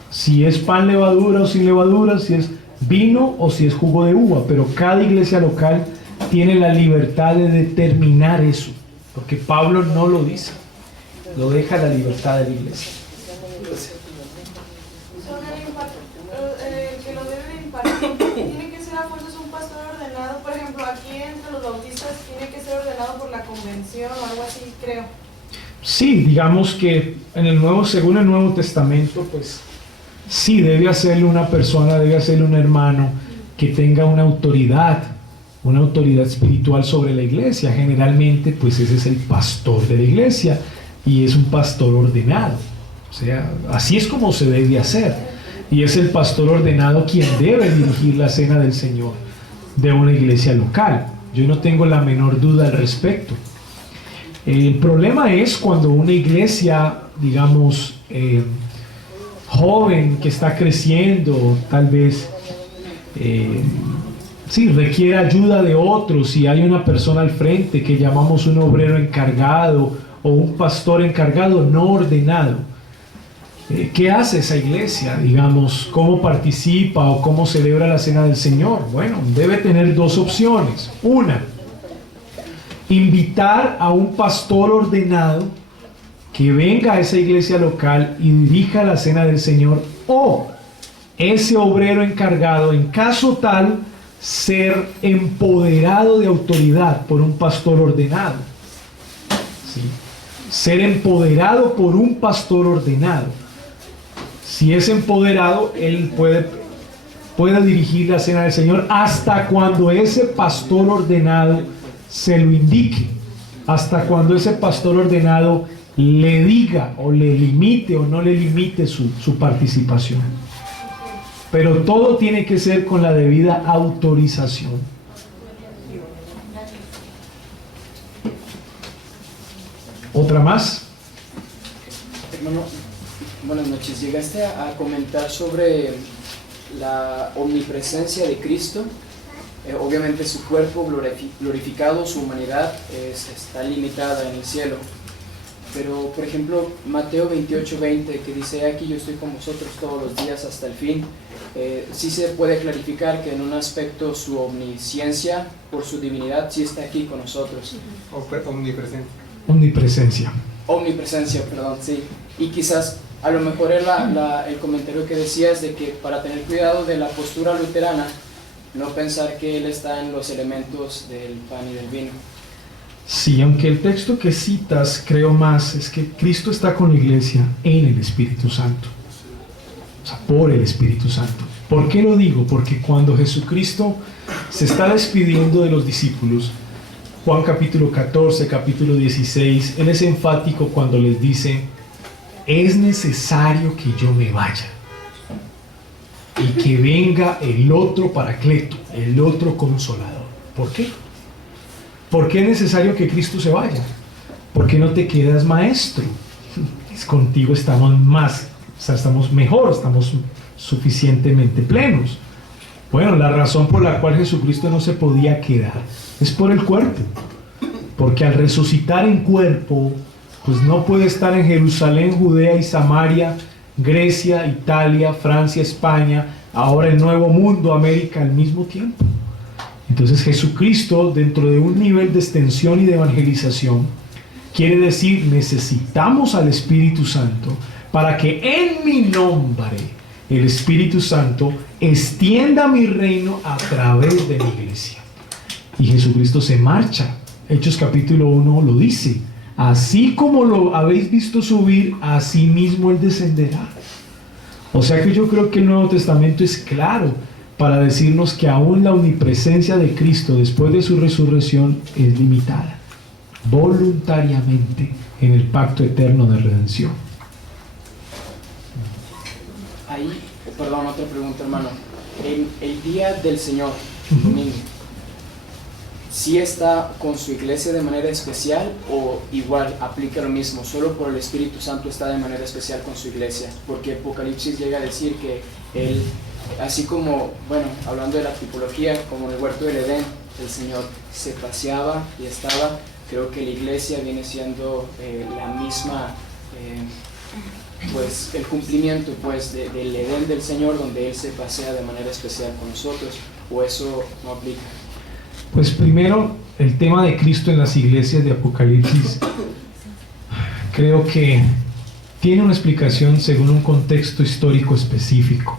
si es pan levadura o sin levadura, si es vino o si es jugo de uva, pero cada iglesia local tiene la libertad de determinar eso, porque Pablo no lo dice, lo deja a la libertad de la iglesia. Que lo debe impartir, tiene que ser a fuerzas un pastor ordenado. Por ejemplo, aquí entre los bautistas tiene que ser ordenado por la convención o algo así, creo. Sí, digamos que según el Nuevo Testamento, pues sí, debe hacerle una persona, debe hacerle un hermano que tenga una autoridad espiritual sobre la iglesia. Generalmente, pues ese es el pastor de la iglesia y es un pastor ordenado. O sea, así es como se debe hacer. Y es el pastor ordenado quien debe dirigir la cena del Señor de una iglesia local. Yo no tengo la menor duda al respecto. El problema es cuando una iglesia, digamos, joven, que está creciendo, tal vez requiere ayuda de otros y hay una persona al frente que llamamos un obrero encargado o un pastor encargado no ordenado. ¿Qué hace esa iglesia? Digamos, ¿cómo participa o cómo celebra la cena del Señor? Bueno, debe tener dos opciones. Una, invitar a un pastor ordenado que venga a esa iglesia local y dirija la cena del Señor, o ese obrero encargado, en caso tal, ser empoderado de autoridad por un pastor ordenado. ¿Sí? Ser empoderado por un pastor ordenado. Si es empoderado, él puede dirigir la cena del Señor hasta cuando ese pastor ordenado se lo indique, hasta cuando ese pastor ordenado le diga o le limite o no le limite su participación. Pero todo tiene que ser con la debida autorización. ¿Otra más? Hermano, buenas noches. Llegaste a comentar sobre la omnipresencia de Cristo. Obviamente su cuerpo glorificado, su humanidad está limitada en el cielo. Pero, por ejemplo, Mateo 28:20, que dice: aquí yo estoy con vosotros todos los días hasta el fin. Sí se puede clarificar que en un aspecto su omnisciencia, por su divinidad, sí está aquí con nosotros. Omnipresencia, perdón, sí. Y quizás, a lo mejor el comentario que decías de que para tener cuidado de la postura luterana, no pensar que Él está en los elementos del pan y del vino. Sí, aunque el texto que citas, creo más, es que Cristo está con la iglesia en el Espíritu Santo. O sea, por el Espíritu Santo. ¿Por qué lo digo? Porque cuando Jesucristo se está despidiendo de los discípulos, Juan capítulo 14, capítulo 16, Él es enfático cuando les dice: es necesario que yo me vaya y que venga el otro Paracleto, el otro Consolador. ¿Por qué? ¿Por qué es necesario que Cristo se vaya? Porque no te quedas maestro. Contigo estamos estamos mejor, estamos suficientemente plenos. Bueno, la razón por la cual Jesucristo no se podía quedar es por el cuerpo. Porque al resucitar en cuerpo, pues no puede estar en Jerusalén, Judea y Samaria, Grecia, Italia, Francia, España, ahora el Nuevo Mundo, América, al mismo tiempo. Entonces Jesucristo, dentro de un nivel de extensión y de evangelización, quiere decir: necesitamos al Espíritu Santo para que en mi nombre el Espíritu Santo extienda mi reino a través de mi iglesia. Y Jesucristo se marcha. Hechos capítulo 1 lo dice: así como lo habéis visto subir, así mismo Él descenderá. O sea que yo creo que el Nuevo Testamento es claro para decirnos que aún la omnipresencia de Cristo después de su resurrección es limitada, voluntariamente, en el pacto eterno de redención. Ahí, perdón, otra pregunta, hermano. El día del Señor, domingo, ¿sí está con su iglesia de manera especial o igual aplica lo mismo? Solo por el Espíritu Santo está de manera especial con su iglesia, porque Apocalipsis llega a decir que Él, así como, bueno, hablando de la tipología, como en el huerto del Edén, el Señor se paseaba y estaba, creo que la iglesia viene siendo la misma, pues el cumplimiento pues del Edén del Señor, donde Él se pasea de manera especial con nosotros, o eso no aplica. Pues primero, el tema de Cristo en las iglesias de Apocalipsis creo que tiene una explicación según un contexto histórico específico,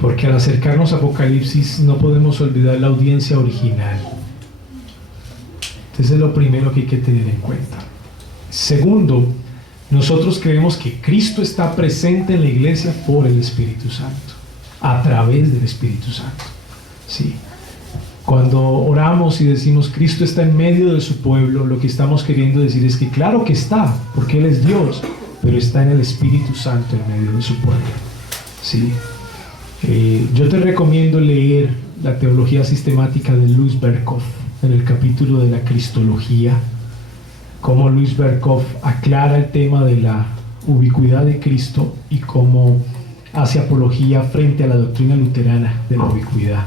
porque al acercarnos a Apocalipsis no podemos olvidar la audiencia original. Entonces es lo primero que hay que tener en cuenta. Segundo, nosotros creemos que Cristo está presente en la iglesia por el Espíritu Santo, a través del Espíritu Santo. Sí. Cuando oramos y decimos Cristo está en medio de su pueblo, lo que estamos queriendo decir es que claro que está, porque Él es Dios, pero está en el Espíritu Santo en medio de su pueblo. ¿Sí? Yo te recomiendo leer la teología sistemática de Louis Berkhoff en el capítulo de la Cristología, cómo Louis Berkhoff aclara el tema de la ubicuidad de Cristo y cómo hace apología frente a la doctrina luterana de la ubicuidad.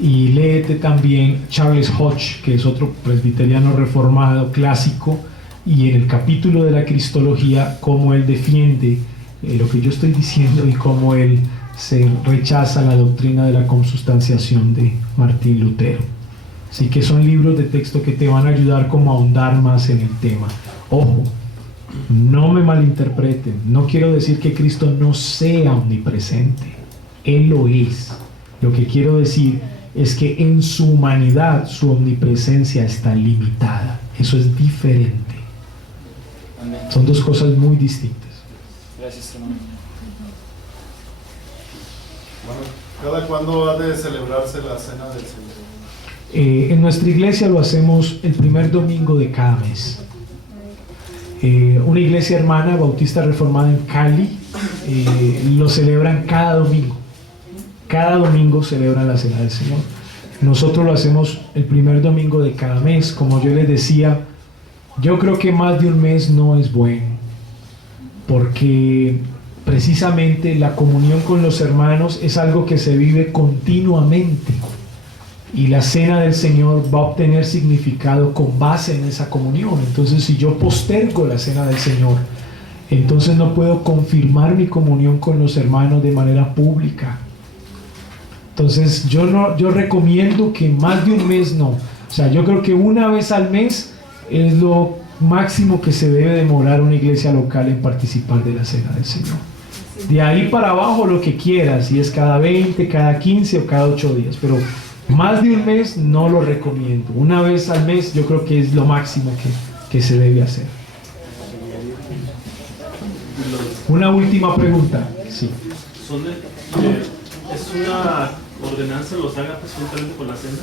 Y léete también Charles Hodge, que es otro presbiteriano reformado clásico, y en el capítulo de la Cristología cómo él defiende lo que yo estoy diciendo y cómo él se rechaza la doctrina de la consubstanciación de Martín Lutero. Así que son libros de texto que te van a ayudar como a ahondar más en el tema. Ojo, no me malinterpreten, no quiero decir que Cristo no sea omnipresente, Él lo es. Lo que quiero decir es que en su humanidad su omnipresencia está limitada. Eso es diferente. Amén. Son dos cosas muy distintas. Gracias, hermano. Bueno, ¿cada cuándo ha de celebrarse la Cena del Señor? En nuestra iglesia lo hacemos el primer domingo de cada mes. Una iglesia hermana bautista reformada en Cali lo celebran cada domingo. Cada domingo celebran la Cena del Señor. Nosotros lo hacemos el primer domingo de cada mes. Como yo les decía, yo creo que más de un mes no es bueno, porque precisamente la comunión con los hermanos es algo que se vive continuamente, y la Cena del Señor va a obtener significado con base en esa comunión. Entonces, si yo postergo la Cena del Señor, entonces no puedo confirmar mi comunión con los hermanos de manera pública. Entonces yo recomiendo que más de un mes no. O sea, yo creo que una vez al mes es lo máximo que se debe demorar una iglesia local en participar de la Cena del Señor. De ahí para abajo lo que quieras, si es cada 20, cada 15 o cada 8 días, pero más de un mes no lo recomiendo. Una vez al mes yo creo que es lo máximo que se debe hacer. Una última pregunta. Sí. ¿Es una ordenanza los ágapes juntamente con la cena?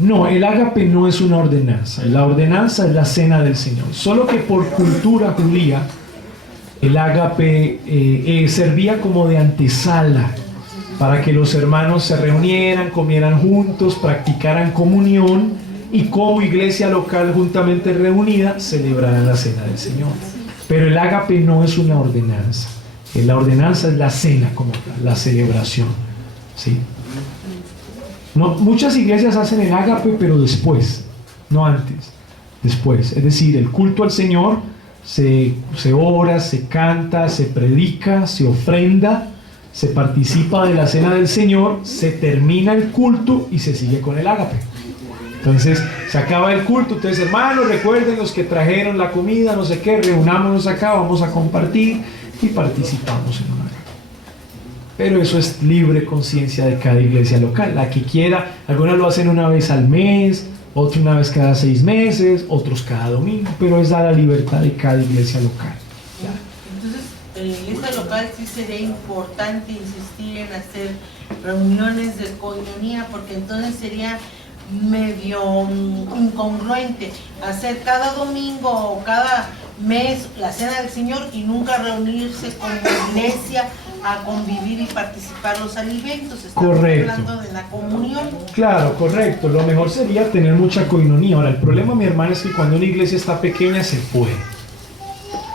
No, el ágape no es una ordenanza. La ordenanza es la Cena del Señor. Solo que por cultura judía, el ágape servía como de antesala para que los hermanos se reunieran, comieran juntos, practicaran comunión y como iglesia local juntamente reunida celebraran la Cena del Señor. Pero el ágape no es una ordenanza. La ordenanza es la cena como tal, la celebración. ¿Sí? No, muchas iglesias hacen el ágape, pero después, no antes, después. Es decir, el culto al Señor se ora, se canta, se predica, se ofrenda, se participa de la Cena del Señor, se termina el culto y se sigue con el ágape. Entonces se acaba el culto. Entonces, hermanos, recuerden los que trajeron la comida, no sé qué, reunámonos acá, vamos a compartir y participamos en un ágape. Pero eso es libre conciencia de cada iglesia local, la que quiera. Algunas lo hacen una vez al mes, otros una vez cada 6 meses, otros cada domingo, pero es a la libertad de cada iglesia local. Entonces, en la iglesia local sí sería importante insistir en hacer reuniones de coinonía, porque entonces sería medio incongruente hacer cada domingo o cada mes la Cena del Señor y nunca reunirse como iglesia a convivir y participar los alimentos. Estamos hablando de la comunión. Claro, correcto. Lo mejor sería tener mucha coinonía. Ahora, el problema, mi hermana, es que cuando una iglesia está pequeña se puede.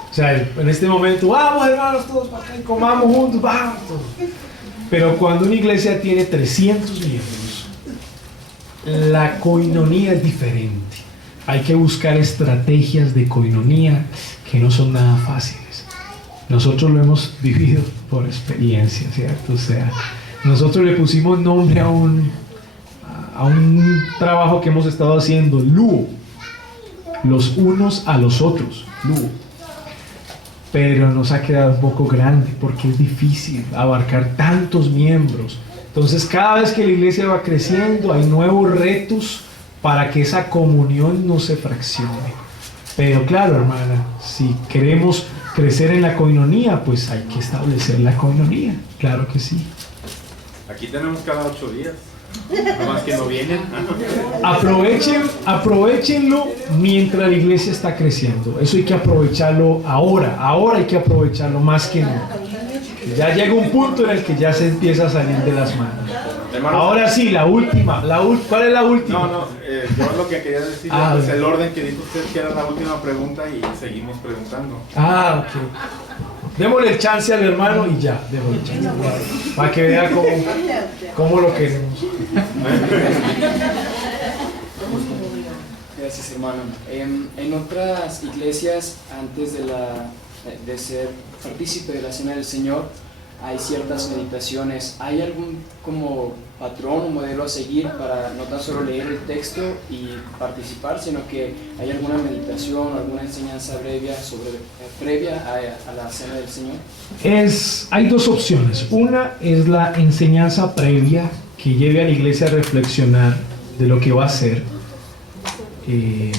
O sea, en este momento, vamos hermanos todos para acá y comamos juntos, vamos todos. Pero cuando una iglesia tiene 300 miembros, la coinonía es diferente. hay que buscar estrategias de koinonía que no son nada fáciles. Nosotros lo hemos vivido por experiencia, ¿cierto? O sea, nosotros le pusimos nombre a un trabajo que hemos estado haciendo, LUO, los unos a los otros, LUO. Pero nos ha quedado un poco grande porque es difícil abarcar tantos miembros. Entonces, cada vez que la iglesia va creciendo, hay nuevos retos para que esa comunión no se fraccione. Pero claro, hermana, si queremos crecer en la koinonía, pues hay que establecer la koinonía, claro que sí. Aquí tenemos cada 8 días, nada más que no vienen. Aprovechenlo mientras la iglesia está creciendo. Eso hay que aprovecharlo ahora hay que aprovecharlo más que nunca. Ya llega un punto en el que ya se empieza a salir de las manos. Hermano, ahora sí, la última. ¿Cuál es la última? Yo lo que quería decir es el orden que dijo usted que era la última pregunta y seguimos preguntando. Ok. Démosle el chance al hermano y ya, démosle el chance. Para que vea cómo lo queremos. Gracias, hermano. En otras iglesias, antes de ser partícipe de la Cena del Señor, hay ciertas meditaciones. ¿Hay algún como patrón o modelo a seguir para no tan solo leer el texto y participar, sino que hay alguna meditación o alguna enseñanza previa a la Cena del Señor? Hay dos opciones. Una es la enseñanza previa que lleve a la iglesia a reflexionar de lo que va a hacer. Y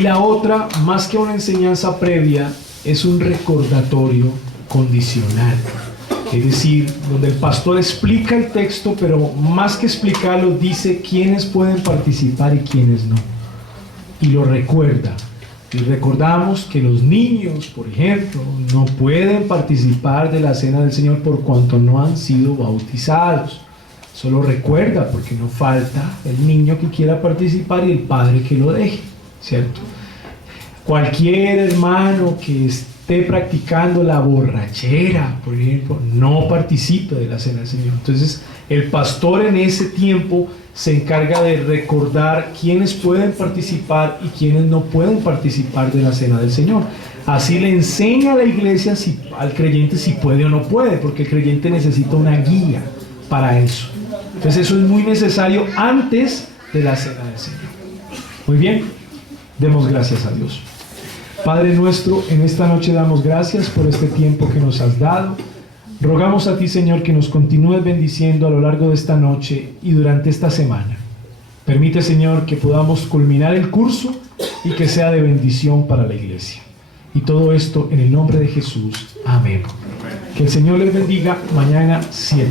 la otra, más que una enseñanza previa, es un recordatorio condicional. Es decir, donde el pastor explica el texto, pero más que explicarlo, dice quiénes pueden participar y quiénes no. Y lo recuerda. Y recordamos que los niños, por ejemplo, no pueden participar de la Cena del Señor por cuanto no han sido bautizados. Solo recuerda, porque no falta el niño que quiera participar y el padre que lo deje, ¿cierto? Cualquier hermano que esté practicando la borrachera, por ejemplo, no participe de la Cena del Señor. Entonces, el pastor en ese tiempo se encarga de recordar quiénes pueden participar y quiénes no pueden participar de la Cena del Señor. Así le enseña a la iglesia al creyente si puede o no puede, porque el creyente necesita una guía para eso. Entonces eso es muy necesario antes de la Cena del Señor. Muy bien, demos gracias a Dios. Padre nuestro, en esta noche damos gracias por este tiempo que nos has dado. Rogamos a ti, Señor, que nos continúes bendiciendo a lo largo de esta noche y durante esta semana. Permite, Señor, que podamos culminar el curso y que sea de bendición para la iglesia. Y todo esto en el nombre de Jesús. Amén. Que el Señor les bendiga. Mañana 7.